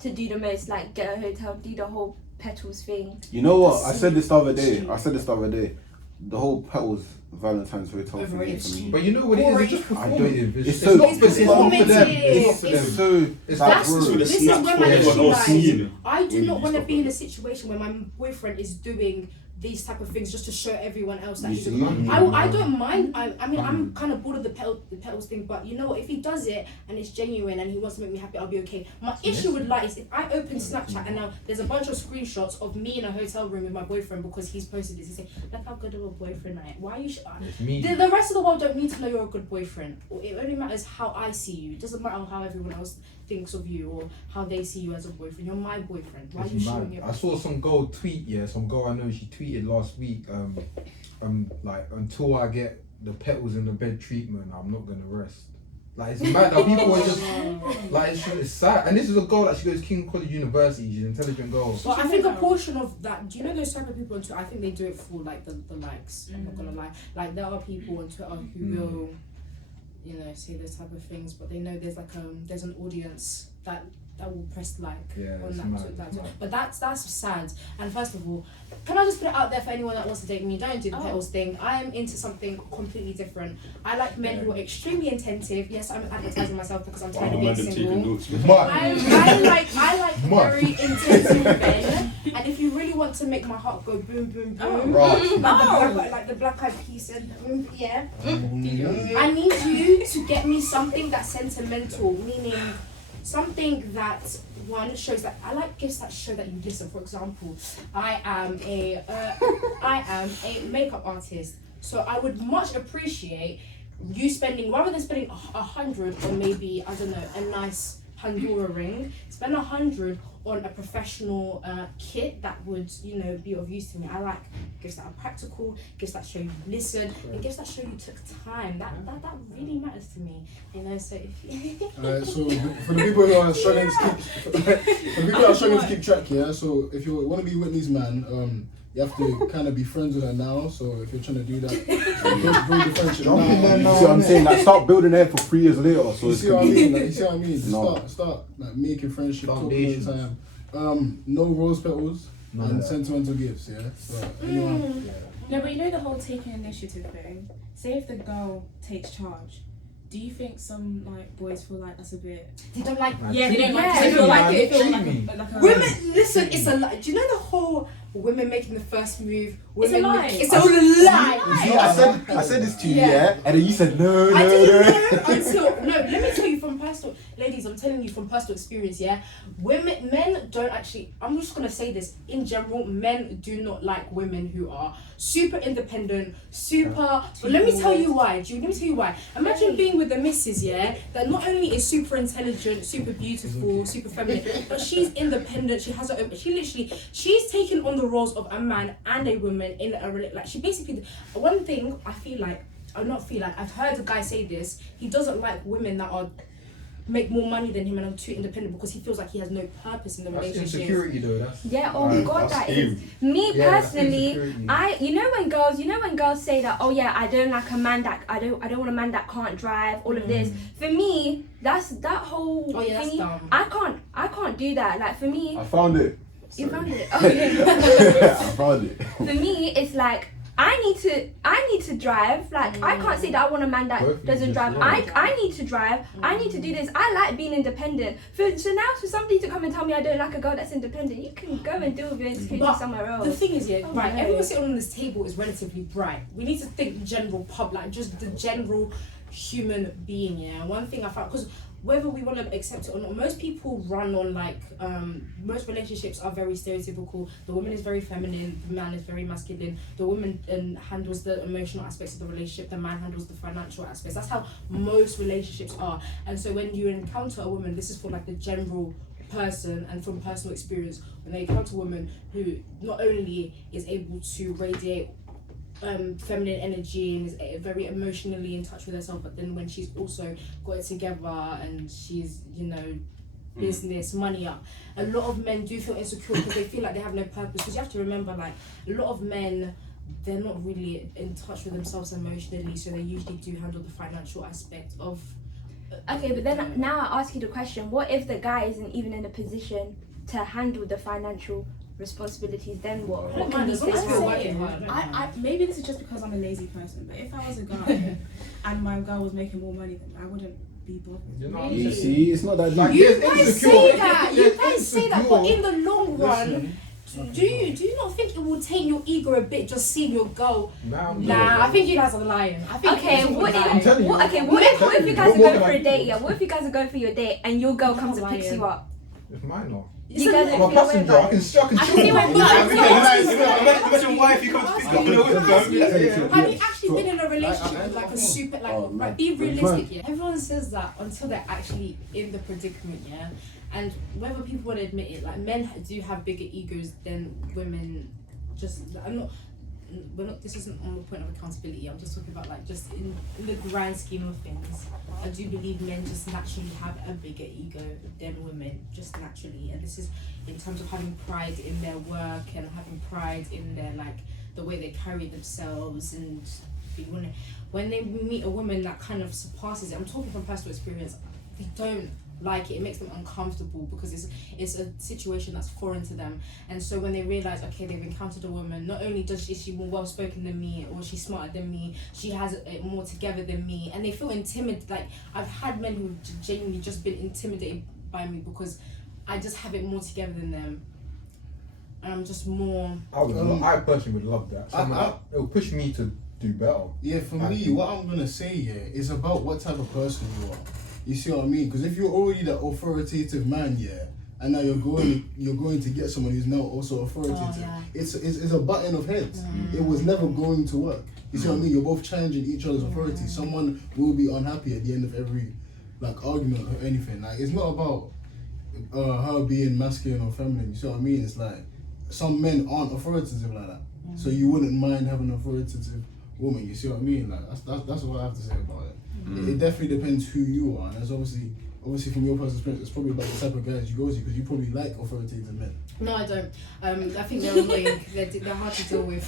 to do the most, like get a hotel, do the whole petals thing? You know what? I said this the other day. The whole petals Valentine's hotel thing is for me. But you know what it is? It's just performative. It's It's so not for them. It's not for them. It's so. It's That's like, the this is snaps where for my everyone issue else seeing lies. it. I do Really not want to stop be in it. a situation where my boyfriend is doing these type of things just to show everyone else that You he's see? I don't mind. I mean, I'm kind of bored of the petals thing, but you know what? If he does it and it's genuine and he wants to make me happy, I'll be okay. My issue with light is if I open Snapchat and now there's a bunch of screenshots of me in a hotel room with my boyfriend because he's posted this. He say, "Look how good of a boyfriend I am." Why are you? It's me. The rest of the world don't need to know you're a good boyfriend. It only matters how I see you. It doesn't matter how everyone else thinks of you or how they see you as a boyfriend. You're my boyfriend. Why are you It's showing mad. it? I saw some girl tweet, some girl I know, she tweeted last week, like, until I get the petals in the bed treatment, I'm not gonna rest. Like, it's mad that people are just, like, it's sad. And this is a girl that she goes King College University, she's an intelligent girl. But I think a portion of that, do you know those type of people on Twitter? I think they do it for like the likes. I'm not gonna lie. Like there are people on Twitter who will, you know, say those type of things, but they know there's like there's an audience that will press like on it's that. mad. But that's sad. And first of all, can I just put it out there for anyone that wants to date me? Don't do the petals thing. I am into something completely different. I like men who are extremely attentive. Yes, I'm advertising myself because I'm tired of being single. I like very intensive men, and if you really want to make my heart go boom boom boom, like the Black Eyed Peas and I need you to get me something that's sentimental, meaning something that one shows that I like gifts that show that you listen. For example, I am a makeup artist, so I would much appreciate you spending, rather than spending 100 on maybe, I don't know, a nice Pandora ring, spend 100 on a professional kit that would, you know, be of use to me. I like gifts that are practical, gifts that show you listen, and gifts that show you took time. That really matters to me, you know. So if so for the people who are struggling to keep track, yeah. So if you want to be Whitney's man, you have to kind of be friends with her now. So if you're trying to do that, build the friendship now. You see what I'm saying? Like, start building it for 3 years later. So you see what I mean? Like, you see what I mean? Start like making friendship, talking all the time. No rose petals and sentimental gifts. Yeah. So anyone. No, but you know the whole taking initiative thing. Say if the girl takes charge. Do you think some like boys feel like that's a bit? They don't like. Yeah, they don't like. Yeah, They feel like treat it. Feel me. like a Women, listen. It's a lie. Do you know the whole women making the first move? It's a lie. It's all a lie. See, I said this to you, yeah, and then you said no. I didn't know until let me tell you from personal, ladies. I'm telling you from personal experience. Yeah, men don't actually. I'm just gonna say this in general. Men do not like women who are super independent, super. But let me tell you why. Let me tell you why. Imagine being with the missus, yeah, that not only is super intelligent, super beautiful, super feminine, but she's independent. She has her own. She's taken on the roles of a man and a woman in a like. She basically, one thing I feel like, I've heard a guy say this. He doesn't like women that are make more money than him and are too independent because he feels like he has no purpose in the That's relationship. insecurity though. That's God, that is Steve. me personally. insecurity. You know when girls say that, oh yeah, I don't like a man that I don't want a man that can't drive, all of this. For me, that's that whole Oh, yeah, that's thingy. dumb. I can't do that. Like for me, I found it. you Sorry. found it. Okay. I found it. For me, it's like I need to drive. Like I can't say that I want a man that Both doesn't need drive. to I need to drive. I need to do this. I like being independent. So now for somebody to come and tell me I don't like a girl that's independent, you can go and deal with your insecurity But somewhere else. the thing is, Oh, right, no. everyone sitting on this table is relatively bright. We need to think general like just the general human being, yeah. One thing I found, because whether we want to accept it or not, most people run on like, most relationships are very stereotypical. The woman is very feminine, the man is very masculine. The woman handles the emotional aspects of the relationship, the man handles the financial aspects. That's how most relationships are. And so when you encounter a woman, this is for like the general person and from personal experience, when they encounter a woman who not only is able to radiate feminine energy and is very emotionally in touch with herself, but then when she's also got it together and she's, you know, business, money up, a lot of men do feel insecure because they feel like they have no purpose. Because you have to remember, like, a lot of men, they're not really in touch with themselves emotionally, so they usually do handle the financial aspect of Okay, but then now I ask you the question: what if the guy isn't even in a position to handle the financial responsibilities? Then what? What can he As say? long as to you're her? working hard. maybe this is just because I'm a lazy person, but if I was a guy and my girl was making more money than me, I wouldn't be bothered. You know, Really? You see, it's not that Like, deep. You There's guys insecure- say that. You there's guys say that, but in the long run, Listen. do you not think it will take your ego a bit just seeing your girl? Nah, I think you guys are lying. I think Okay, it's all what lying. I'm telling you. if you guys are going for a date? Yeah, what if you guys are going for your date and your girl comes and picks you up? It's mine though. You guys I'm a passenger. I can I can see chill. where Imagine why if you come to pick up the Have you actually been in a relationship with like a super like be realistic, yeah? Everyone says that until they're actually in the predicament, yeah? And whether people want to admit it, like men do have bigger egos than women. This isn't on the point of accountability. I'm just talking about like just in the grand scheme of things. I do believe men just naturally have a bigger ego than women, just naturally. And this is in terms of having pride in their work and having pride in their like the way they carry themselves and when they meet a woman that kind of surpasses it. I'm talking from personal experience. They don't like it. It makes them uncomfortable because it's a situation that's foreign to them. And so when they realize, okay, they've encountered a woman, not only is she more well spoken than me or she's smarter than me, she has it more together than me, and they feel intimidated. Like I've had men who genuinely just been intimidated by me because I just have it more together than them, and I'm just more. I personally would love that. It will push me to do better. Yeah, for me, what I'm gonna say here is about what type of person you are. You see what I mean? Because if you're already that authoritative man, yeah, and now you're going to get someone who's now also authoritative. It's a button of heads. It was never going to work. You see what I mean? You're both challenging each other's authority. Someone will be unhappy at the end of every like argument or anything. Like it's not about her being masculine or feminine. You see what I mean? It's like some men aren't authoritative like that. So you wouldn't mind having an authoritative woman. You see what I mean? Like that's what I have to say about it. It definitely depends who you are, and there's obviously from your personal experience, it's probably about the type of guys you go to, because you probably like authoritative men. No, I don't. I think they're annoying. They're hard to deal with.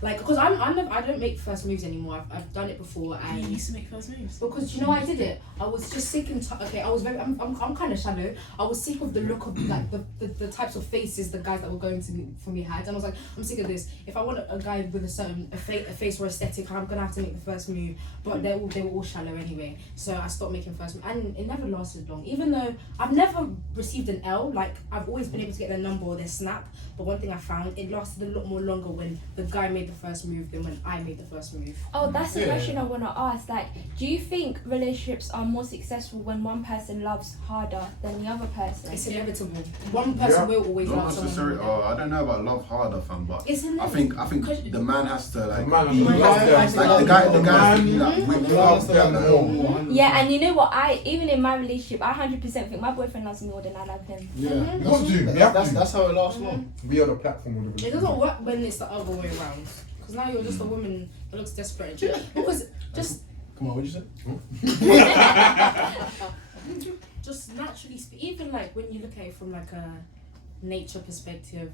Like, because I don't make first moves anymore. I've done it before. And you used to make first moves. Because you know I did it. I was just sick and okay. I'm kind of shallow. I was sick of the look of like the types of faces the guys that were going to me for me had, and I was like, I'm sick of this. If I want a guy with a certain a face or aesthetic, I'm gonna have to make the first move. But they were all shallow anyway. So I stopped making first move, and it never lasted long. Even though I've never received an L. Like I've always been able to get their number or their snap, but one thing I found, it lasted a lot more longer when the guy made the first move than when I made the first move. Oh, that's the question I want to ask. Like, do you think relationships are more successful when one person loves harder than the other person? It's inevitable. One person will always not love someone. necessarily. I don't know about love harder, fam, but It's I think the man has to like. The Be, man has to- like the guy has to be like whipped up. Yeah, and you know what? Even in my relationship, I 100% think my boyfriend loves me more than I love him. Yeah, That's how it lasts long. We are the platform of the It doesn't work when it's the other way around. Because now you're just a woman that looks desperate. Because just Come on, what'd you say? just naturally even like when you look at it from like a nature perspective,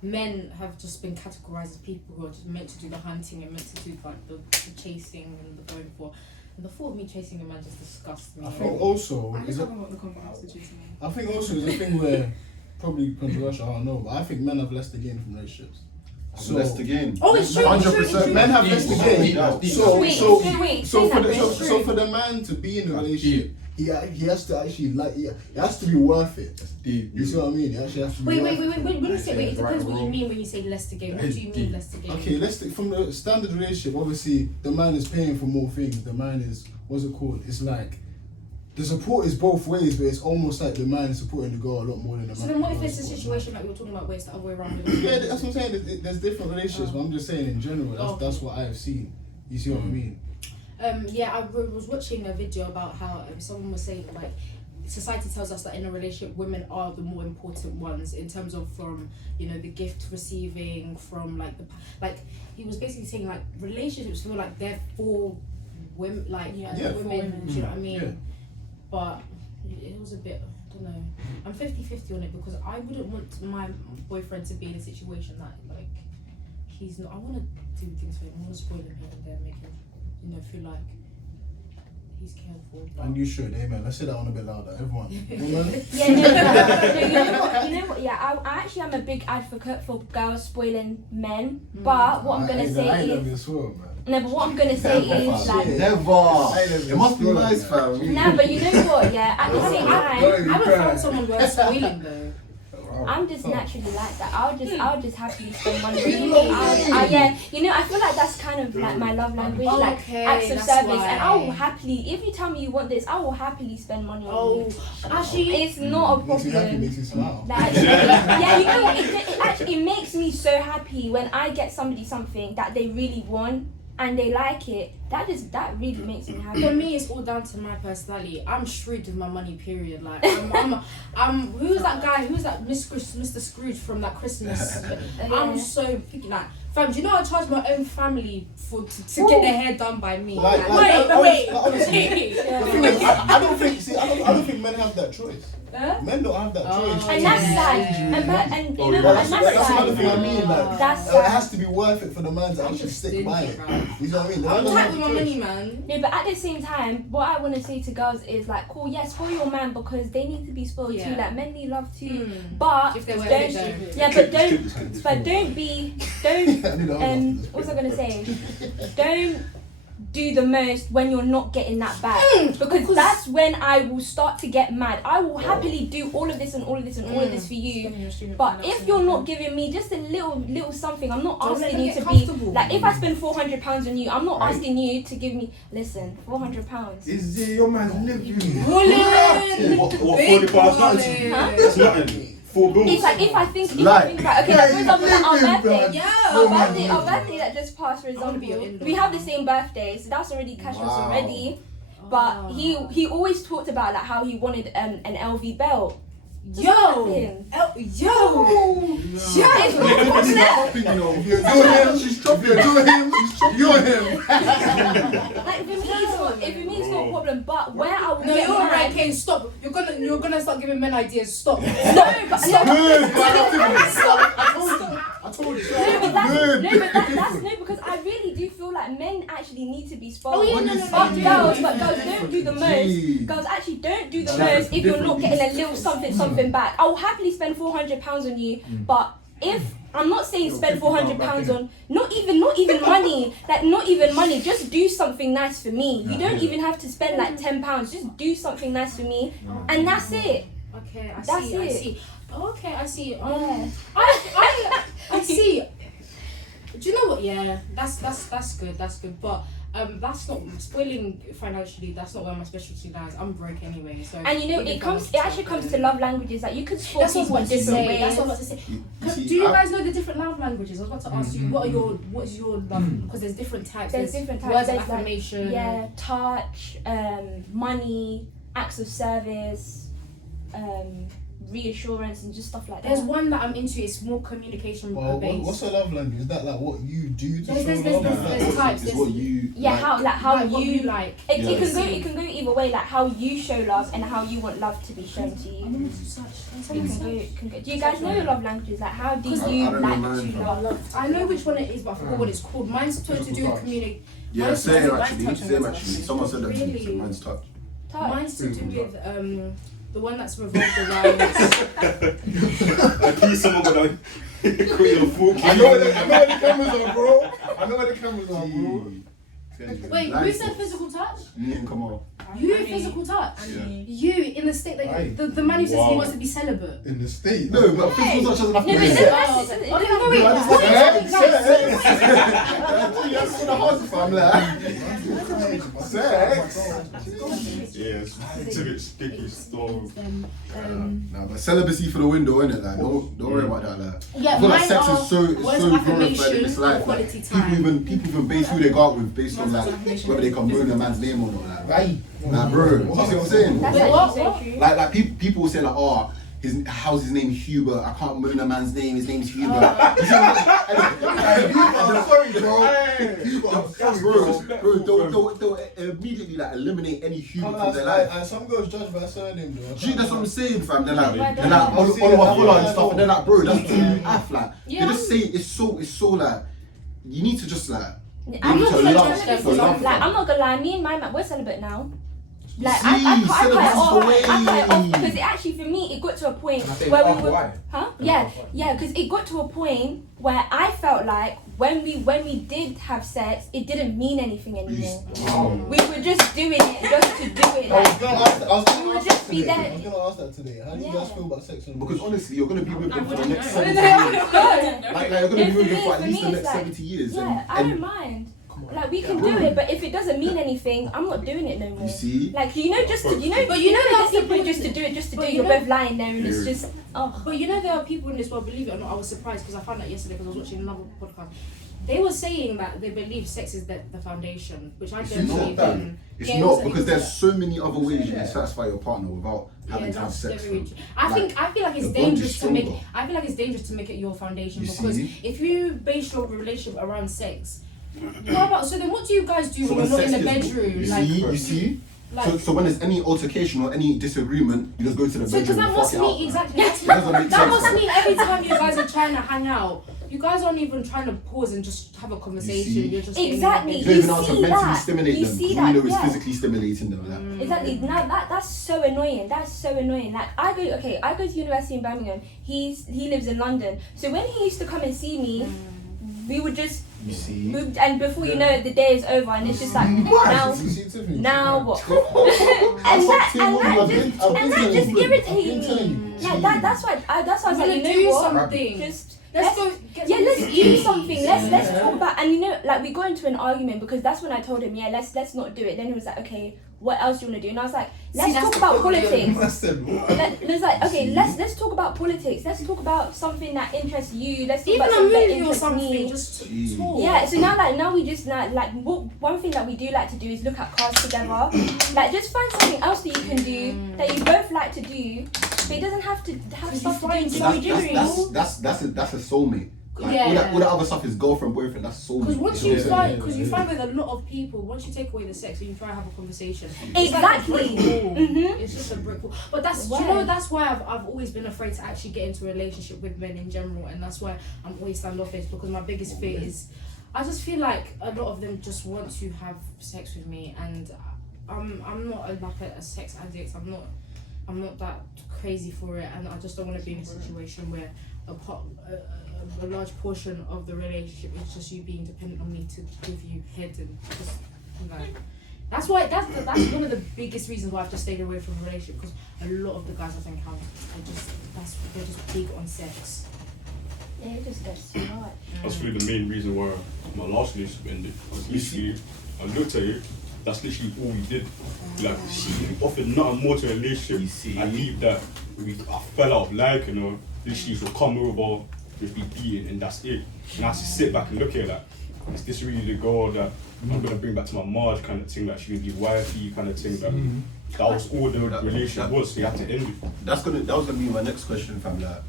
men have just been categorized as people who are just meant to do the hunting and meant to do like the chasing and the going for. And the thought of me chasing a man just disgusts me. I think also I'm just talking about the confidence to chasing me. I think also it's a thing where probably controversial, I don't know, but I think men have less to gain from relationships. So less to gain. Oh, it's true. 100%. Men have less to gain. Wait, So for the man to be in a relationship, he has to actually like it has to be worth it. You see what I mean? It actually has to be Wait. worth it. When you say it depends what you mean when you say less to gain. What do you mean less to gain? Okay, let's take from the standard relationship. Obviously, the man is paying for more things. The man is what's it called? It's like the support is both ways, but it's almost like the man is supporting the girl a lot more than the man. So then, what if it's a situation like we were talking about where it's the other way around? Yeah, that's what I'm saying. There's different relationships, but I'm just saying in general. That's what I've seen. You see what I mean? Yeah, I was watching a video about how someone was saying like society tells us that in a relationship women are the more important ones in terms of from the gift receiving, from like he was basically saying like relationships feel like they're for women, like women, do you know what I mean? Yeah. But it was a bit, I don't know, I'm 50-50 on it because I wouldn't want my boyfriend to be in a situation that like he's not. I want to do things for him, I want to spoil him here and there, make him feel like he's cared for. And you should, amen. Let's say that one a bit louder, everyone. Woman. Yeah, you know what? Yeah, I actually am a big advocate for girls spoiling men. But what I'm gonna say is, no, but what I'm gonna say is like, never. It must be nice, fam. nah, but you know what? Yeah, at the same time, I haven't found someone worth spoiling though. I'm just naturally like that. I'll just happily spend money. Yeah, I feel like that's kind of like my love language, like acts of service, and I will happily, if you tell me you want this, I will happily spend money on you. Actually, it's not a problem. Makes you smile. Like, yeah, you know what? It actually makes me so happy when I get somebody something that they really want and they like it. That really makes me happy. For me, it's all down to my personality. I'm shrewd with my money, period. Like, I'm who's that guy? Who's that Mr. Scrooge from that Christmas? I'm so picky. Like, fam, do you know I charge my own family to get their hair done by me? Wait. I don't think men have that choice. Huh? Men don't have that choice. And that's sad. And you know what? And That's another thing I mean. Like, that's it has to be worth it for the man to actually stick by it. You know what I mean? I'm tight with my money, man. Yeah, but at the same time, what I want to say to girls is like, cool, yeah, spoil your man because they need to be spoiled too. Like, men need love too. But if they were don't be what's I gonna say? Don't do the most when you're not getting that back, because that's when I will start to get mad. I will happily do all of this and all of this and all of this for you, but if you're not giving me just a little something, I'm not asking you to be like, if I spend £400 on you, I'm not asking you to give me, listen, £400. Is it your man's living? What, £40? That's nothing. 4 bills. It's like if I think about, okay, like for example, like our birthday that just passed, for example, we have the same birthday, so that's already cash flows already. But he always talked about like how he wanted an LV belt. Yo! It's not a problem. She's chopping. You're him. Like for me it's not a problem, but where I will No, get you're mad, right, Kane, stop. You're gonna start giving men ideas. Stop. No, but I told you. that's because I really do feel like men actually need to be spoiled. Oh, yeah, no, But girls don't do the most. Girls actually don't do the most if you're not getting a little something back. I will happily spend £400 on you, but if I'm not saying spend £400 on not even money, like not even money, just do something nice for me. You don't even have to spend like £10. Just do something nice for me, and that's it. Okay, I That's see. it. I see. Okay, I see. Yeah. I see. Do you know what? Yeah, that's good. That's good. But that's not spoiling financially. That's not where my specialty lies. I'm broke anyway. So. And you know, it actually comes to love languages. Like you could spoil people in different ways. That's what I was about to say. Do you guys know the different love languages? I was about to ask you, what is your love? Because there's different types. There's different types. Words of There's affirmation. Like, touch, money, acts of service, reassurance, and just stuff like that. There's one that I'm into. It's more communication based. What's a love language? Is that like what you do to There's show love? there's types. It's what you. How what you like. It can go either way. Like how you show love and how you want love to be shown to you. It can go. Do you guys know your love languages? Like how do you like to love? I know which one it is, but I forgot what it's called. Mine's to do with communication. Yeah, same actually. Someone said that to me. Said mine's touch. Mine's to do with the one that's revolved around. I see someone gonna create a full. I know where the cameras are, bro. I know where the cameras are, bro. Wait, who said physical touch? Come on. You physical touch? Yeah. You in the state that the man who says he wants to be celibate. In the state. No, but physical touch doesn't have to No, be but sex. Okay, That's what the hardest I'm like. Sex. Yes, it's a bit sticky stuff. Nah, but celibacy for the window, innit? Like, don't worry about that. Like, Yeah, I feel like mine sex are is so words of glorified in affirmation, this life. Like, quality time. people even base who they go out with based on like whether they can ruin a man's name or not. Like, nah, bro, you see what I'm saying? That's Wait, actually what? so true. Like people will say like, oh, how's his name Hubert? I can't moan a man's name. His name's Hubert. You see what I'm Sorry, bro. bro, they'll immediately like eliminate any Hubert from their life. And some girls judge by surname, though. Gee, that's what I'm saying, fam. They're like Oliver and stuff, and they're like, bro, that's too aff. Like, they just say it's so like, you need to just like. I'm not gonna love judge them for for love. like I'm not gonna lie, me and my man, we're celibate now. Like See, I cut it celibacy's off. the way. I cut it off because it actually for me it got to a point where we were, because it got to a point where I felt like when we did have sex, it didn't mean anything anymore. We were just doing it just to do it. Like, I was just be there. I was gonna ask that today. How do you guys feel about sex? Because honestly, you're gonna be with them for the next I 70 don't years. know. Like you're gonna be with them for at For least me, the it's next like, 70 years. Yeah, I don't mind. Like we can do it, but if it doesn't mean anything, I'm not doing it no more. You see? Like you know, just to, you know, But you know there's that's people the just to do it, just to do but it. you You're know- both lying there, and it's just But you know there are people in this world, believe it or not, I was surprised because I found out yesterday because I was watching another podcast. They were saying that they believe sex is the foundation, which I don't believe in. It's Yeah, it not was- because there's so many other ways you can satisfy your partner without having to have that's sex. very fam. true. I feel like it's the bond is dangerous to make. stronger. I feel like it's dangerous to make it your foundation You because see? if you base your relationship around sex, what about? So then, what do you guys do So when when you're not in the sex bedroom? You see? like, So when there's any altercation or any disagreement, you just go to the so because bedroom that and must fuck it out. mean exactly. Doesn't make That sense, must fam. mean every time you guys are trying to hang out, you guys aren't even trying to pause and just have a conversation. see? You're just Exactly. You don't even know how to see mentally that. stimulate You them. see All that, you know is yeah. physically stimulating them. Like. Exactly. Now that's so annoying. That's so annoying. Like I go to university in Birmingham. He lives in London. So when he used to come and see me, we would just You see? move, and before you know it, the day is over, and it's just like now what? and that just irritated me. Like that's why I was like, you know what? Something. Let's do something. Let's talk about, and you know, like we got into an argument because that's when I told him, yeah, let's not do it. Then he was like, okay, what else do you want to do? And I was like, let's talk about politics. Let's like, okay, let's talk about politics. Let's talk about something that interests you. Let's talk about something that interests me. Just talk. Yeah, so now we just like one thing that we do like to do is look at cars together. Like just find something else that you can do that you both like to do. So it doesn't have to have stuff to do with That's a soulmate. Like, all that other stuff is girlfriend, boyfriend. That's soulmate. Because once you find with a lot of people, once you take away the sex and you try to have a conversation, exactly. It's just a brick wall. But that's that's why I've always been afraid to actually get into a relationship with men in general, and that's why I'm always standoffish, because my biggest fear is I just feel like a lot of them just want to have sex with me, and I'm not a sex addict. I'm not that crazy for it, and I just don't want to be in a situation where a large portion of the relationship is just you being dependent on me to give you head, and just like that's one of the biggest reasons why I've just stayed away from a relationship, because a lot of the guys I think they're just big on sex. Yeah, it just gets too much. That's really the main reason why my last relationship ended. Literally, I looked at it. That's literally all we did. Like, she offered nothing more to a relationship. I knew that I fell out of liking her. Literally, she'll come over, just be beaten, and that's it. And I have to sit back and look at her like, is this really the girl that I'm gonna bring back to my marriage kind of thing? Like, she's gonna be wifey kind of thing. Like, that was all the relationship was. So you have to end it. That was gonna be my next question, fam. Like,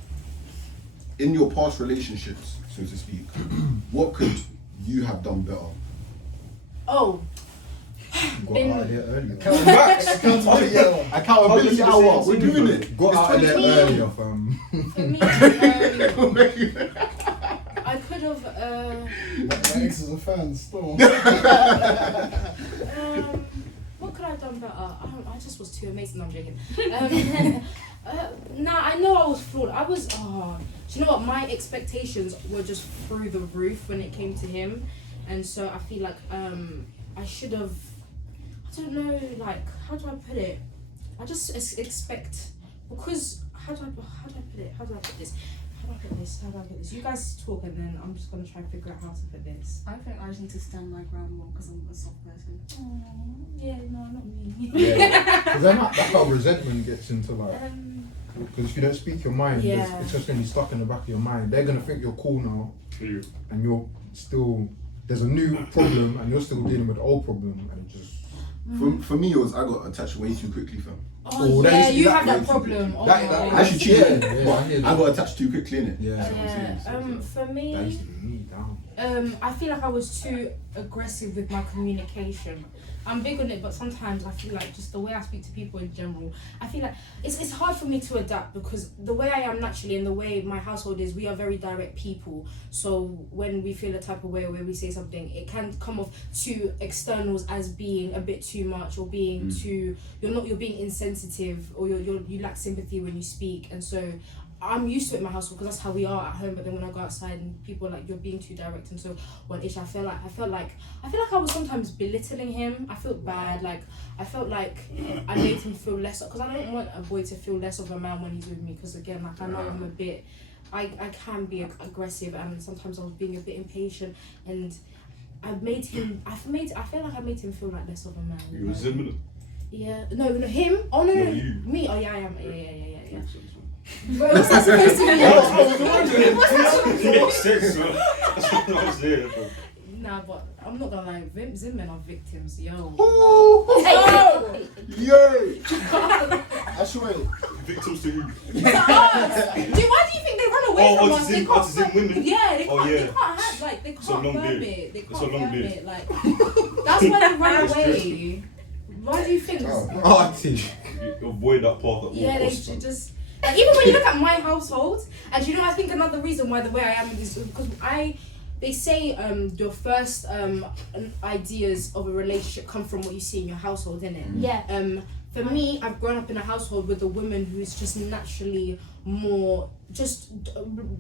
in your past relationships, so to speak, what could you have done better? Oh. Got out of there earlier. Accountability hour. We're doing it. Got out of there earlier, fam. For me, I could have. My ex is a fan still. What could I have done better? I just was too amazing. No, I'm joking. I know I was flawed. Do you know what? My expectations were just through the roof when it came to him, and so I feel like I should have. I don't know, like, how do I put it? I just expect, because how do I put this? You guys talk, and then I'm just gonna try and figure out how to put this. I think I just need to stand my ground more because I'm a soft person. Yeah, no, not me. Yeah, because that's how resentment gets into, like, because if you don't speak your mind, it's just gonna be stuck in the back of your mind. They're gonna think you're cool now, and you're still, there's a new problem, and you're still dealing with the old problem, and it just. For me, it was I got attached way too quickly, fam. Oh yeah, you have that problem. I actually cheated. I got attached too quickly, innit? For me, that used to be me down. I feel like I was too aggressive with my communication. I'm big on it, but sometimes I feel like just the way I speak to people in general, I feel like it's hard for me to adapt, because the way I am naturally and the way my household is, we are very direct people. So when we feel a type of way or when we say something, it can come off to externals as being a bit too much, or being you're being insensitive, or you lack sympathy when you speak. And so I'm used to it in my household because that's how we are at home. But then when I go outside and people are like, you're being too direct, and so one issue, I feel like I was sometimes belittling him. I felt bad. Like I felt like I made him feel less, because I don't want a boy to feel less of a man when he's with me. Because again, like I know I'm a bit, I can be aggressive, and sometimes I was being a bit impatient, and I feel like I made him feel like less of a man. You were Zimmerman? Yeah. No, him. Oh no, you. Me. Oh yeah, I am. Yeah. But what's that supposed to be? Makes sense, man. That's what I was saying. Nah, but I'm not gonna lie, Zimmen are victims, yo. Yay! I swear. Victims to who? Dude, why do you think they run away from us? They can't women? Yeah, they can't have, like, they can't firm it. They can't firm it, like, that's why they run away. Why do you think? You avoid that path at all costs. They just... Like, even when you look at my household, and you know, I think another reason why the way I am is because they say your first ideas of a relationship come from what you see in your household, innit? Yeah. For me, I've grown up in a household with a woman who is just naturally more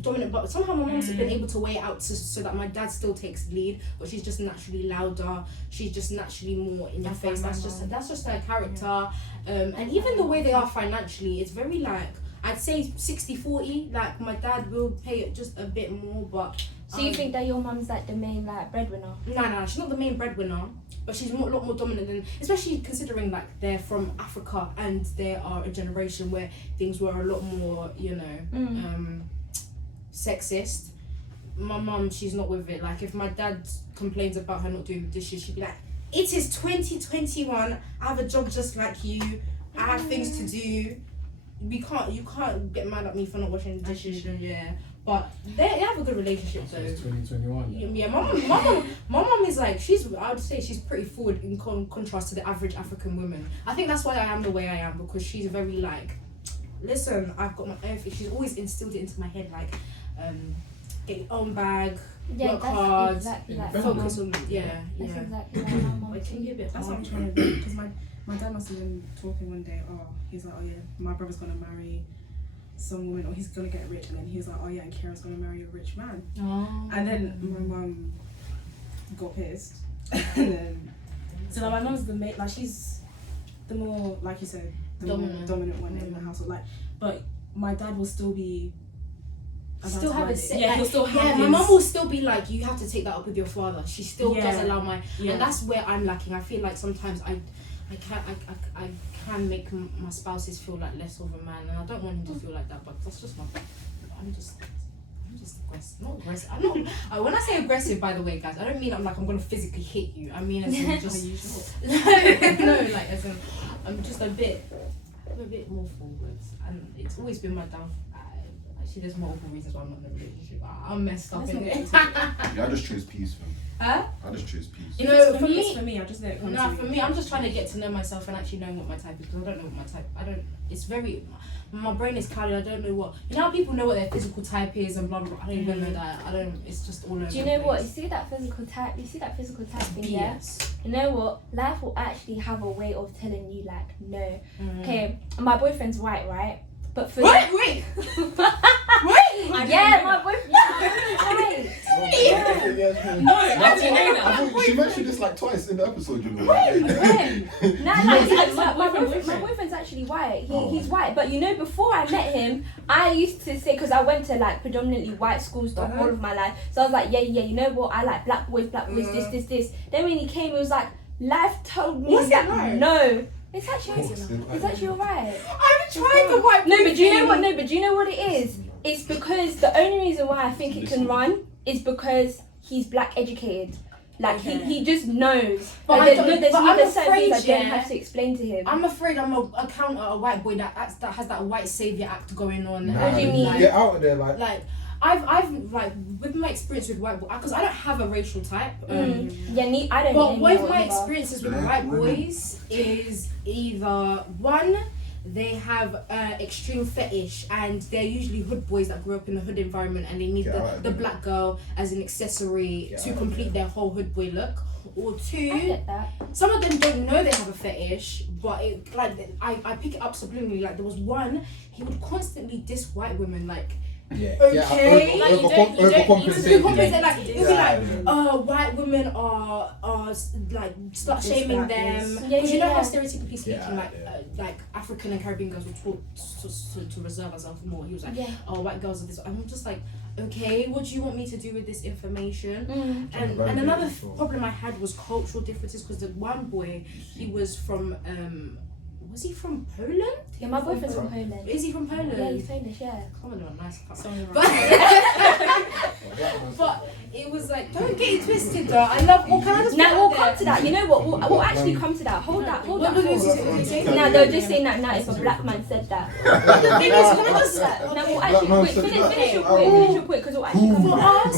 dominant, but somehow my mom's been able to weigh it out so that my dad still takes lead, but she's just naturally louder, she's just naturally more in your face. That's just her character. And even the way they are financially, it's very like, I'd say 60-40, like my dad will pay it just a bit more, but so you think that your mum's like the main like breadwinner? No, she's not the main breadwinner, but she's a lot more dominant than, especially considering like they're from Africa and they are a generation where things were a lot more, you know, sexist. My mum, she's not with it. Like if my dad complains about her not doing the dishes, she'd be like, it is 2021, I have a job just like you, I have things to do. You can't get mad at me for not washing the dishes. Yeah, but they have a good relationship though. It's 2021. Yeah, my mom is like, I would say she's pretty forward in contrast to the average African woman. I think that's why I am the way I am, because she's very like, listen, I've got my own thing. She's always instilled it into my head, like, get your own bag, work hard, focus on That's exactly like my mom. That's what I'm trying to do, because my dad must have been talking one day, he's like, oh yeah, my brother's gonna marry some woman, or he's gonna get rich, and then he was like, oh yeah, and Kira's gonna marry a rich man. And then my mum got pissed. And then, so like my mum's the main, like she's the more, like you said, the dominant one in the household. Like, but my dad will still be. Still have it. He'll still have my mum will still be like, you have to take that up with your father. She still does allow and that's where I'm lacking. I feel like sometimes I can make my spouses feel like less of a man, and I don't want him to feel like that. But that's just I'm just aggressive. Not aggressive. I'm not. When I say aggressive, by the way, guys, I don't mean I'm gonna physically hit you. I mean as in just no, like as in I'm just a bit more forward, and it's always been my downfall. Actually, there's multiple reasons why I'm not in a relationship. I'm messed up in it. Yeah, I just choose peace, man. Huh? I just choose peace. You know, for me, I just let it come to me. For me, I'm just trying to get to know myself and actually knowing what my type is, because I don't know what my type. It's very. My brain is cloudy. I don't know what. You know how people know what their physical type is and blah blah blah. I don't even know that. It's just all over. Do you know what? You see that physical type thing, yeah? Yes. You know what? Life will actually have a way of telling you like no. Okay, my boyfriend's white, right? But for wait. Yeah, my boyfriend. Right. No, I didn't know that. She mentioned this like twice in the episode, you know. My boyfriend's actually white. He's white, but you know, before I met him, I used to say, because I went to like predominantly white schools the whole of my life, so I was like, yeah, you know what? I like black boys, this. Then when he came, it was like life told me that no. It's actually alright. I've tried the white. No, but do you know what? No, but do you know what it is? It's because the only reason why I think it can run is because he's black educated. Like he just knows. But there's certain things I don't have to explain to him. I'm afraid I'm a counter a white boy that has that white savior act going on. What do you mean? Get out of there, like. I've like with my experience with white boys, because I don't have a racial type. I don't. But with my experiences with white boys is either one, they have extreme fetish, and they're usually hood boys that grew up in the hood environment, and they need the black girl as an accessory to complete their whole hood boy look. Or two, some of them don't know they have a fetish, but I pick it up subliminally. Like there was one, he would constantly diss white women, like. Okay. Like overcompensate. Like it'd be like, white women are like slut shaming them. Because you know how stereotypically speaking, like African and Caribbean girls were taught to reserve ourselves more. He was like, white girls are this. I'm just like, okay, what do you want me to do with this information? And another problem I had was cultural differences, because the one boy, he was from was he from Poland? Yeah, my boyfriend's from Poland. Is he from Poland? Yeah, he's Polish, yeah. Come on, nice car. But it was like, don't get it twisted though. I love, can I just we'll come to that. You know what? We'll actually come to that. Hold that. No, they'll just say that if a black man said that. We'll actually finish your point, because we'll actually come to that.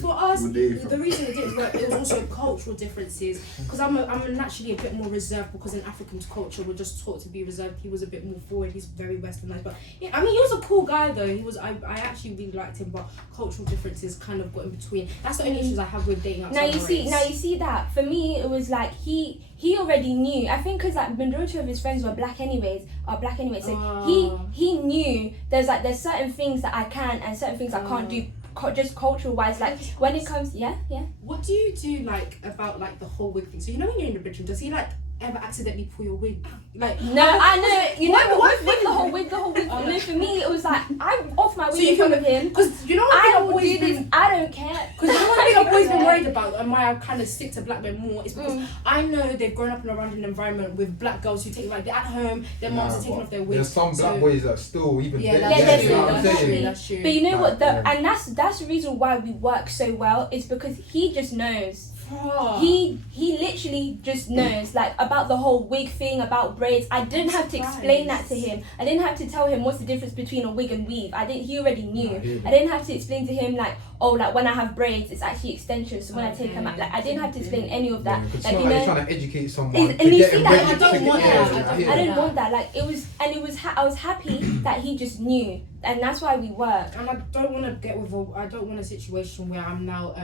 For us, the reason it didn't work, it was also cultural differences. Because I'm naturally a bit more reserved, because in African culture we're just taught to be reserved. He was a bit more forward. He's very westernized, but yeah, I mean, he was a cool guy though. I actually really liked him, but cultural differences kind of got in between. me. That's the only issues I have with dating outside Now you my see, race. that for me it was like he already knew. I think because like majority of his friends were black anyways, so he knew there's certain things that I can and certain things I can't do, just cultural wise. Like when it comes, yeah. What do you do like about like the whole wig thing? So you know when you're in the bedroom, does he like ever accidentally pull your wig? Like no, I know. You know what? With the whole wig. No, for me it was like I'm off my wig in front of him. Because you know what I will do this. I don't care. Because you know one thing I've always been worried about and why I kind of stick to black men more is because I know they've grown up in around an environment with black girls who take like they're at home, their moms are taking off their wigs. There's some black boys that still even That's true. But you know what? And that's the reason why we work so well is because he just knows. He literally just knows like about the whole wig thing, about braids. I didn't have to explain that to him. I didn't have to tell him what's the difference between a wig and weave. He already knew. I didn't have to explain to him like, oh, like when I have braids it's actually extensions, so when I take them out, like I didn't have to explain any of that. Like you know, trying to educate someone and you see that I don't want that. I didn't want that. Like it was I was happy that he just knew, and that's why we work. And I don't want to get with I don't want a situation where I'm now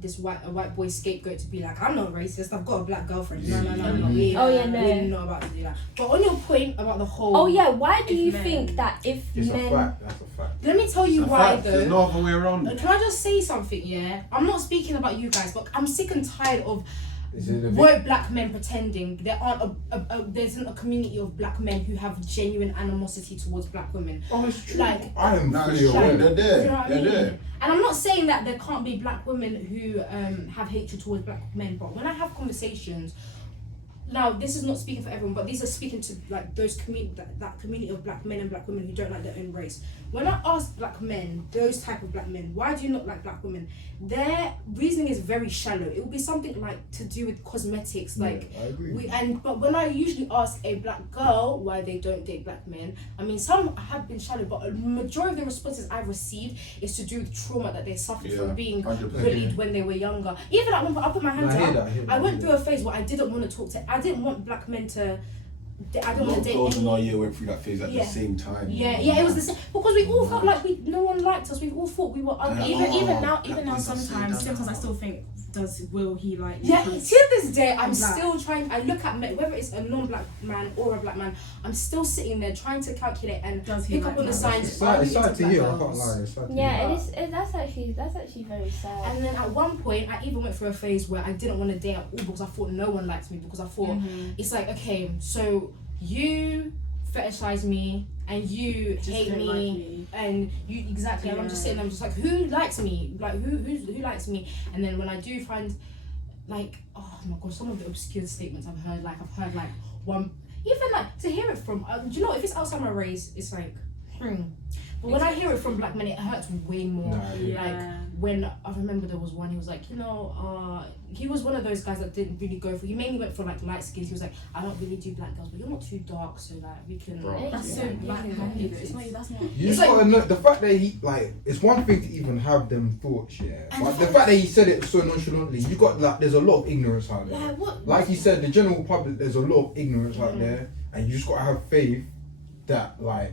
this white boy scapegoat to be like, I'm not racist, I've got a black girlfriend. No. We're not about to do that. But on your point about the whole why do you think that if it's men... a fact, that's a fact. Let me tell you why though. There's no other way around it. Can I just say something, yeah? I'm not speaking about you guys, but I'm sick and tired of white black men pretending there aren't there isn't a community of black men who have genuine animosity towards black women. Oh, it's true. Like, I am fully aware. They're there. You know what I They're mean? there. And I'm not saying that there can't be black women who have hatred towards black men, but when I have conversations, now this is not speaking for everyone, but these are speaking to like those that community of black men and black women who don't like their own race. When I ask black men, those type of black men, why do you not like black women? Their reasoning is very shallow. It will be something like to do with cosmetics, like I agree. But when I usually ask a black girl why they don't date black men, I mean some have been shallow, but a majority of the responses I've received is to do with trauma that they suffered from being 100%. bullied when they were younger. Even at one point, I put my hands up. I went through a phase where I didn't want to talk to. I didn't want black men to. I don't want to date. Girls in our year went through that phase at the same time. Yeah, it was the same because we all felt like no one liked us. We all thought we were ugly. Even now, sometimes I still think, will he like? Yeah, to this day, I'm still trying. I look at men, whether it's a non-black man or a black man, I'm still sitting there trying to calculate and pick up on the signs. It's sad to hear. I can't lie. That's actually very sad. And then at one point, I even went through a phase where I didn't want to date at all because I thought no one liked me, because I thought it's like, okay, so you fetishize me and you hate me and you and I'm just sitting there, I'm just like, who likes me? Like who likes me? And then when I do find like, oh my god, some of the obscure statements I've heard like one, even like to hear it from do you know, if it's outside my race it's like but when I hear it from black men, it hurts way more. Like when I remember there was one, he was like, you know, he was one of those guys that didn't really go for. He mainly went for like light skins. He was like, I don't really do black girls, but you're not too dark, so like we can. That's so black handed. It's not. That's not. You just gotta know the fact that he like. It's one thing to even have them thoughts, but the fact that he said it so nonchalantly, you got like. There's a lot of ignorance out there. Like you said, the general public, there's a lot of ignorance out there, and you just gotta have faith that like.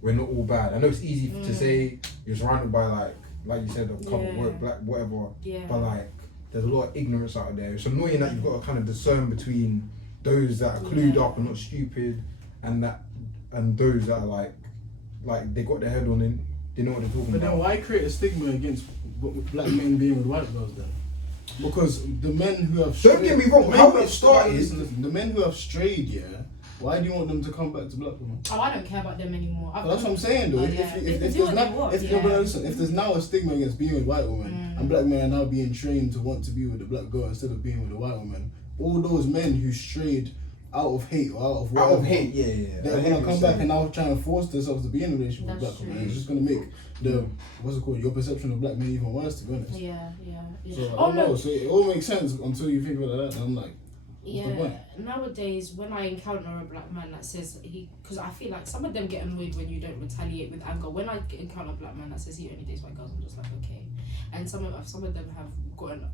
We're not all bad. I know it's easy to say you're surrounded by like you said, a couple of black whatever. But like, there's a lot of ignorance out there. It's annoying that you've got to kind of discern between those that are clued up and not stupid, and those that are like they got their head on and they know what they're talking about. But then why create a stigma against black men being with white girls then? Because the men who have don't get me wrong, how it started, the men who have strayed, why do you want them to come back to black women? Oh, I don't care about them anymore. That's what I'm saying though. If there's now a stigma against being with white women, and black men are now being trained to want to be with a black girl instead of being with a white woman, all those men who strayed out of hate or out of they're gonna come back and now try and force themselves to be in a relationship with black women. It's just gonna make your perception of black men even worse, to be honest. So I don't know. So it all makes sense until you think about that. And I'm like. Nowadays when I encounter a black man that says because I feel like some of them get annoyed when you don't retaliate with anger. When I encounter a black man that says he only dates white girls, I'm just like, okay. And some of them have gotten,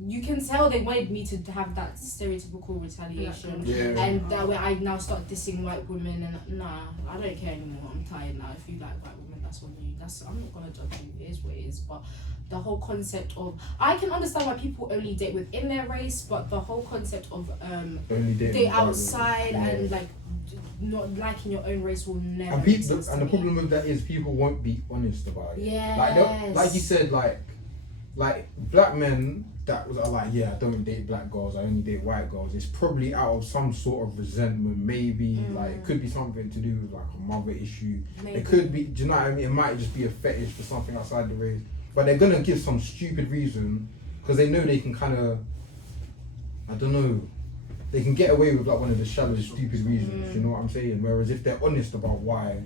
you can tell they wanted me to have that stereotypical retaliation, and that way I now start dissing white women, and nah, I don't care anymore. I'm tired now. If you like white women, that's on you. I'm not gonna judge you. It is what it is. But the whole concept of, I can understand why people only date within their race, but the whole concept of only date outside and like not liking your own race will never. And the problem with that is people won't be honest about it. Yeah. Like you said, like black men that are like, yeah, I don't date black girls, I only date white girls. It's probably out of some sort of resentment, maybe. Like it could be something to do with like a mother issue. Maybe. It could be, do you know what I mean? It might just be a fetish for something outside the race. But they're gonna give some stupid reason because they know they can kind of, I don't know, they can get away with like one of the shallow, stupid reasons. You know what I'm saying? Whereas if they're honest about why,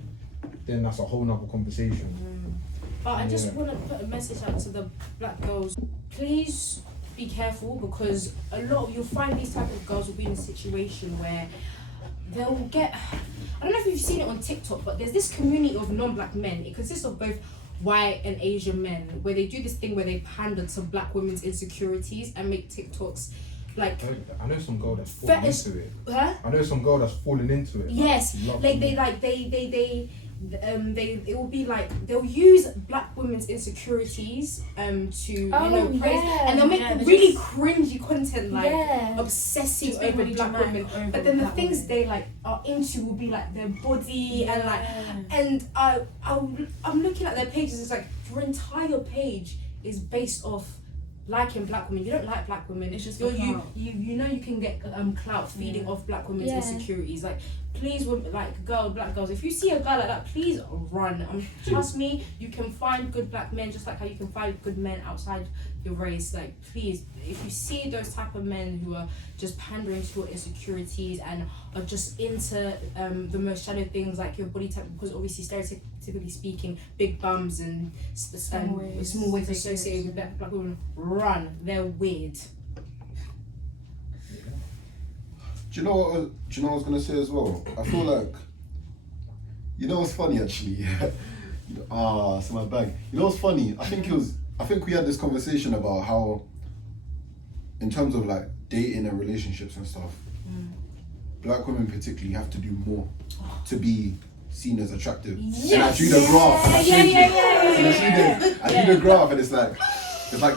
then that's a whole nother conversation. But I just want to put a message out to the black girls. Please be careful, because a lot of, you'll find these type of girls will be in a situation where they'll get, I don't know if you've seen it on TikTok, but there's this community of non-black men. It consists of both white and Asian men, where they do this thing where they pander to black women's insecurities and make TikToks like, I know some girl that's fallen into it. Huh? I know some girl that's fallen into it. Yes, it will be like they'll use black women's insecurities to praise, and they'll make really cringy content like obsessing over black women. But then the things they like are into will be like their body and like, and I'm looking at their pages. It's like your entire page is based off liking black women. You don't like black women. It's just you know you can get clout feeding off black women's insecurities. Like, please, like black girls, if you see a guy like that, please run. Trust me, you can find good black men just like how you can find good men outside your race. Like, please, if you see those type of men who are just pandering to your insecurities and are just into the most shallow things like your body type, because obviously stereotypically speaking, big bums and small waist associated with black women, run. They're weird. Do you know what I was gonna say as well? I feel like, you know what's funny actually? It's in my bag. You know what's funny? I think we had this conversation about how, in terms of like dating and relationships and stuff, black women particularly have to do more to be seen as attractive. Yes. And I drew the graph. I drew the graph, and it's like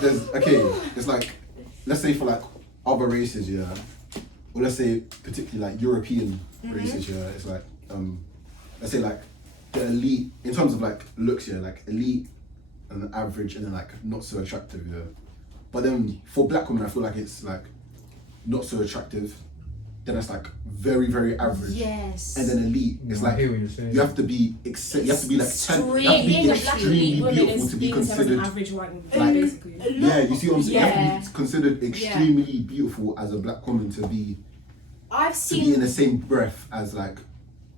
there's it's like, let's say for like other races, or let's say particularly like European races, it's like let's say like the elite in terms of like looks, like elite and average, and then like not so attractive, But then for black women, I feel like it's like not so attractive, then it's like very, very average, and then elite. It's like you have to be extremely beautiful to be considered average white woman. Like, basically. you see what I'm saying? You have to be considered extremely beautiful as a black woman to be in the same breath as like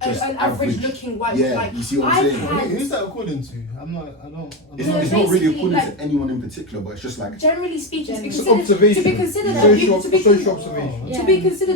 just an average looking white. You see what I'm saying? Who's that according to? I don't. It's not really according to anyone in particular, but it's just like generally speaking, to be considered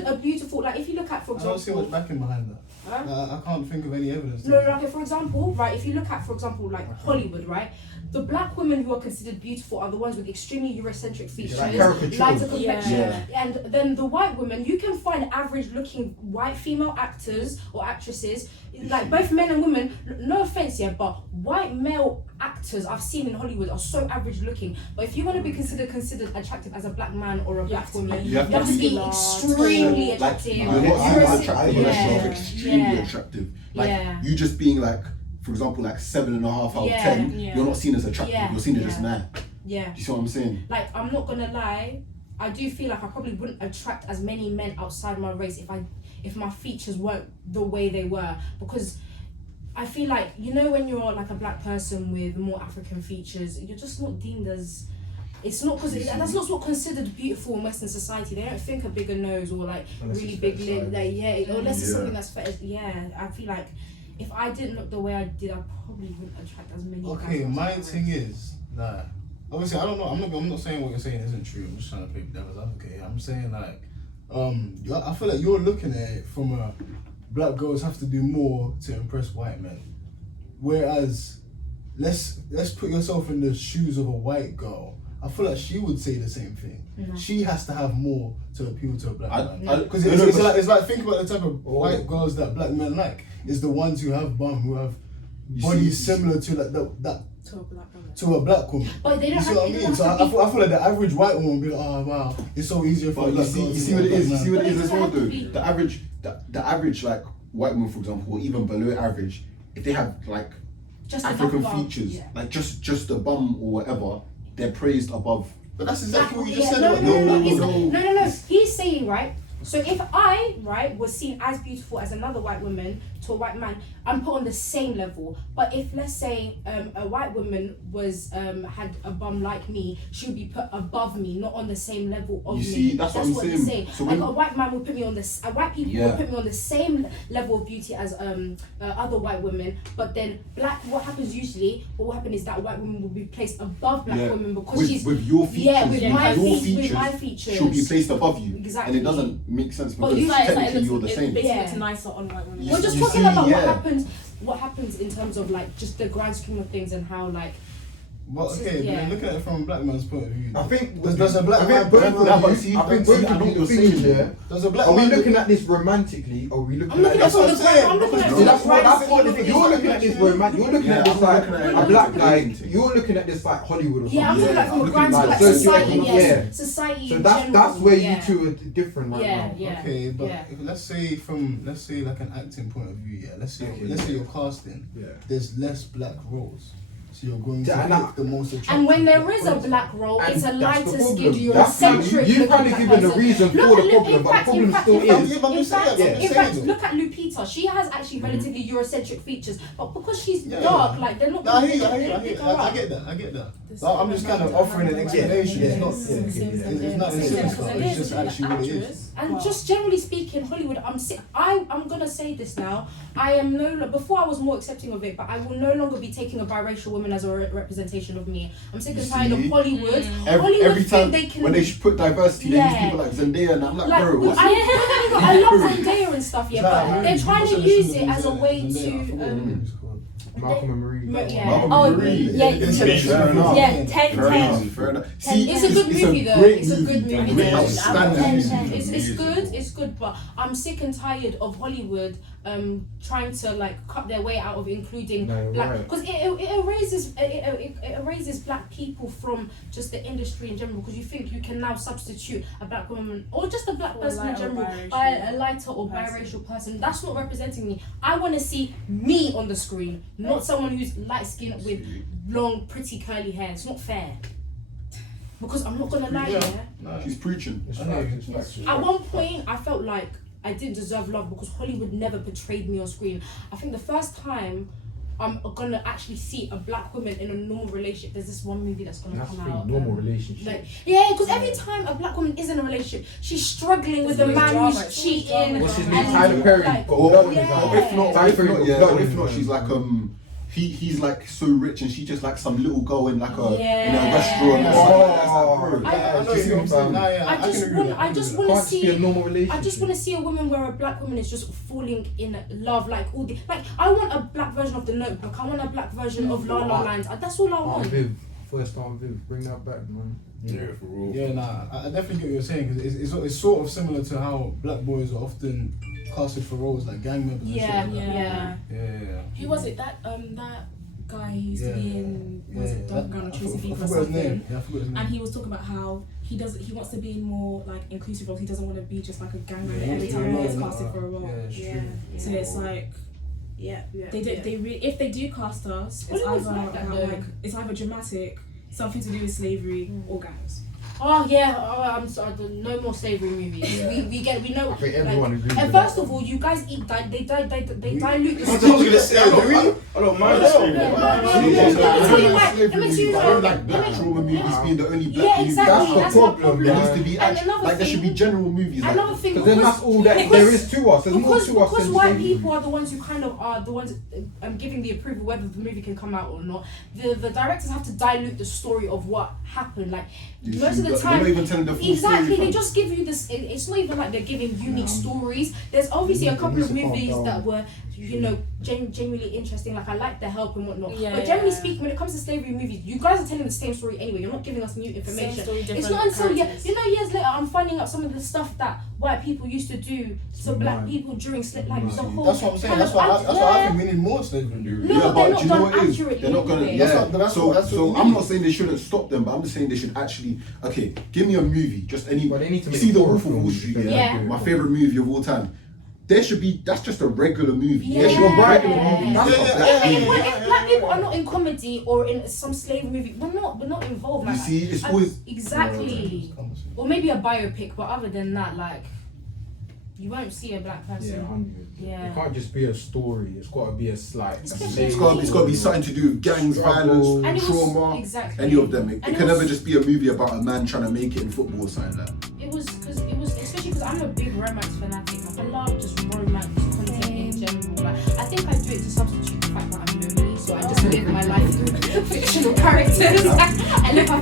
a beautiful. Like if you look at, for example, I don't see much backing behind that. I can't think of any evidence. Okay, for example, right, if you look at, for example, like Hollywood, right, the black women who are considered beautiful are the ones with extremely Eurocentric features, lighter complexion, and then the white women, you can find average-looking white female actors or actresses, like both men and women. No offense, but white male actors I've seen in Hollywood are so average-looking. But if you want to be considered attractive as a black man or a black woman, you have to be extremely attractive. You're not extremely attractive. Like you just being like, for example, like 7.5 out of 10, you're not seen as attractive. You're seen as just nah. Yeah. Do you see what I'm saying? Like, I'm not gonna lie, I do feel like I probably wouldn't attract as many men outside my race if my features weren't the way they were, because I feel like, you know, when you're like a black person with more African features, you're just not deemed as, it's not because that's not what's considered beautiful in Western society. They don't think a bigger nose or like really big lips, like unless it's something that's I feel like if I didn't look the way I did, I probably wouldn't attract as many. Okay, my thing is that obviously I don't know. I'm not saying what you're saying isn't true. I'm just trying to play devil's advocate. I'm saying like, I feel like you're looking at it from a black girls have to do more to impress white men, whereas let's put yourself in the shoes of a white girl. I feel like she would say the same thing. Mm-hmm. She has to have more to appeal to a black man. Because it's like think about the type of white girls that black men like. It's the ones who have bum, who have bodies similar to like that To a black woman. to a black woman. But they don't You see have, what I it mean? doesn't So have I to feel like the average white woman will be like, oh wow, it's so easier for But a you black girl see to what be it a is. You black see man. what it is But as it well, doesn't though. have to be. The average like white woman, for example, or even below average, if they have like just a African black bum. features, Yeah. like just a bum or whatever, they're praised above. But that's exactly what you just Yeah, said. no, about no, no, the- it's not- no. He's saying, right, so if I, right, was seen as beautiful as another white woman to a white man, I'm put on the same level. But if, let's say, a white woman was had a bum like me, she would be put above me, not on the same level of You me. see, that's what I'm he's saying. So like when- a white man will put me on this. White people Yeah. will put me on the same level of beauty as other white women. But then what happens usually? What will happen is that white woman will be placed above black Yeah. women because with, she's with your features, yeah, with my your features, with my features. she'll be placed above you. Exactly. And it doesn't make sense But because you- technically you're the same. Basically, Yeah. it's nicer on white women. We're just you talking see, about yeah. what happens in terms of like just the grand scheme of things and how like But okay, Yeah. but looking at it from a black man's point of view. I think Does a black man both point of of Yeah, you- but view? see, I think see, both I know of what you you're thinking, saying. yeah. Does a black Are we man looking at this romantically, or are we looking I'm looking at at it from the That's what I'm I'm looking at it saying. from See, the that's what grand the scheme of thing. things. You're looking at this romantic. You're looking at this I'm like looking at it a black like guy. romantic. You're looking at this like Hollywood or something. Yeah, I'm looking at it from a looking grand like like so society, you- yes, yeah. society. So in that's general, where yeah. you two are different right Yeah, now. yeah. Okay, but Yeah. if, let's say like an acting point of view, yeah. Let's say you're casting. Yeah. There's less black roles, so you're going to Yeah, and pick the most attractive. And when there is a person. black role, And it's a that's lighter the skinned, problem. you're That's eccentric. you've looking kind of black given the person. reason for the problem, but the problem still is. In fact, saying. look at Lupita. She has actually relatively Eurocentric features, but because she's Yeah, dark, yeah. like they're not. No, I hear you, they I hear you, don't I hear pick you. her I up. get that. No, I'm just kind of offering an explanation. Yeah, It's not. yeah, It's yeah. not Same insidious. thing, It's just actually what it is. And just generally speaking, Hollywood, I'm gonna say this now. I am before I was more accepting of it, but I will no longer be taking a biracial woman as a representation of me. I'm sick and You tired of see? Hollywood. Every Hollywood time think they can when they put diversity, they use Yeah. people like Zendaya, and I'm like, like, bro, what's I love Zendaya and stuff, yeah, Nah, but they're trying to use it as a way Zendaya, I to forgot what her name's called. Malcolm and Marie. Yeah. Malcolm Oh, and Marie. yeah, Fair enough. Yeah, Fair 10-10. enough. Fair enough. See, It's a good movie though. great It's a good movie. Great though. outstanding movie. It's good, but I'm sick and tired of Hollywood trying to like cut their way out of including No, you're black right. because it erases black people from just the industry in general because you think you can now substitute a black woman or just a black Or person in lighter general biracial by a lighter or person. biracial person. That's not representing me. I want to see me on the screen, not someone who's light skinned with long pretty curly hair. It's not fair. Because I'm not gonna lie, yeah. No. She's preaching. It's facts, it's facts. At one point, I felt like I didn't deserve love because Hollywood never portrayed me on screen. I think the first time I'm gonna actually see a black woman in a normal relationship, there's this one movie that's gonna That's come the out. normal relationship. Like, yeah, because every time a black woman is in a relationship, she's struggling with a There's man drama, who's it's cheating. drama. What's his and name? Tyler Perry. like- Got Or, blood in his yeah. eyes. or if not, Tyler Perry or got blood if in not, his she's eyes. like he's like so rich and she's just like some little girl in like a in a Yeah. restauranor something like that. It's like, bro, I- I know what you're saying. Nah, yeah, I can just agree want, with that. I just agree want Can't to just be a see. normal relationship. I just want to see a woman where a black woman is just falling in love, like all the like. I want a black version of The Notebook. I want a black version of La La Land. That's all I Aunt want. Viv, first Aunt Viv, bring that back, man. Yeah, for real. Yeah, nah, I definitely get what you're saying because it's sort of similar to how black boys are often casted for roles like gang members. and shit Yeah, like that. yeah. Yeah. Who was it? That guy who used to be in was it Dark Gun or Tracy I Beef or forgot his name. something? Yeah, I forgot his name. And he was talking about how he wants to be in more like inclusive roles. He doesn't want to be just like a gang member every time he gets casted for a role. Yeah, it's true. So it's like if they do cast us, it's Hollywood's either like that, about, though. like it's either dramatic, something to do with slavery, or gangs. Oh yeah, I'm sorry. No more slavery movies. Yeah. We know. I think everyone agrees And with first that of all, you guys eat. They dilute the I was story. gonna say, I don't mind No, slavery. no, no, I no, don't no, like no, let me tell you why. slavery Let me tell movies, you but I don't why. like black trauma movies being the only black Yeah, movies. exactly. That's the That's my problem, problem. There man. needs to be And actually, another like there should be thing- general movies like Another that. thing, Because then that's all that there is to us. There's more to us because than white slavery. people are the ones who kind of are the ones giving the approval whether the movie can come out or not. The directors have to dilute the story of what happened. Like You most see, of the they're time, not even telling the full exactly. story, They fam. just give you this. It's not even like they're giving unique stories. There's obviously a couple of They need to calm movies down. that were you know, genuinely interesting. Like I like the help and whatnot. Yeah, but generally speaking, when it comes to slavery movies, you guys are telling the same story anyway. You're not giving us new information. Same story, It's not until years later I'm finding out some of the stuff that white people used to do to black people during slavery. Like the whole. That's what I'm saying. That's why I think we need more slavery. No, yeah, they're but not do you know done what it is? accurately. They're not gonna. anyway. Yeah. That's So what I'm not saying they shouldn't stop them, but I'm just saying they should actually. Okay, give me a movie, just any. But they need to you make see the horror Wolf of Wall films Street. because Yeah. My favorite movie of all time. There should be. That's just a regular movie. Yeah. There should be a regular Yeah. movie. That's Yeah, not yeah, black yeah, people. If black people are not in comedy or in some slavery movie, we're not involved. You Like, see, it's always. exactly. Or maybe a biopic, but other than that, like, you won't see a black Yeah, person. 100. Yeah. It can't just be a story. It's got to be a slide. It's got to be something to do with gangs, Struggle. violence, And it was- trauma, exactly. any of them. It And it can was- never just be a movie about a man trying to make it in football or something like that. It was especially because I'm a big romance fanatic. Like, I love just romance content in general. Like, I think I do it to substitute the fact that I'm lonely, so I just live my life through fictional characters. And if I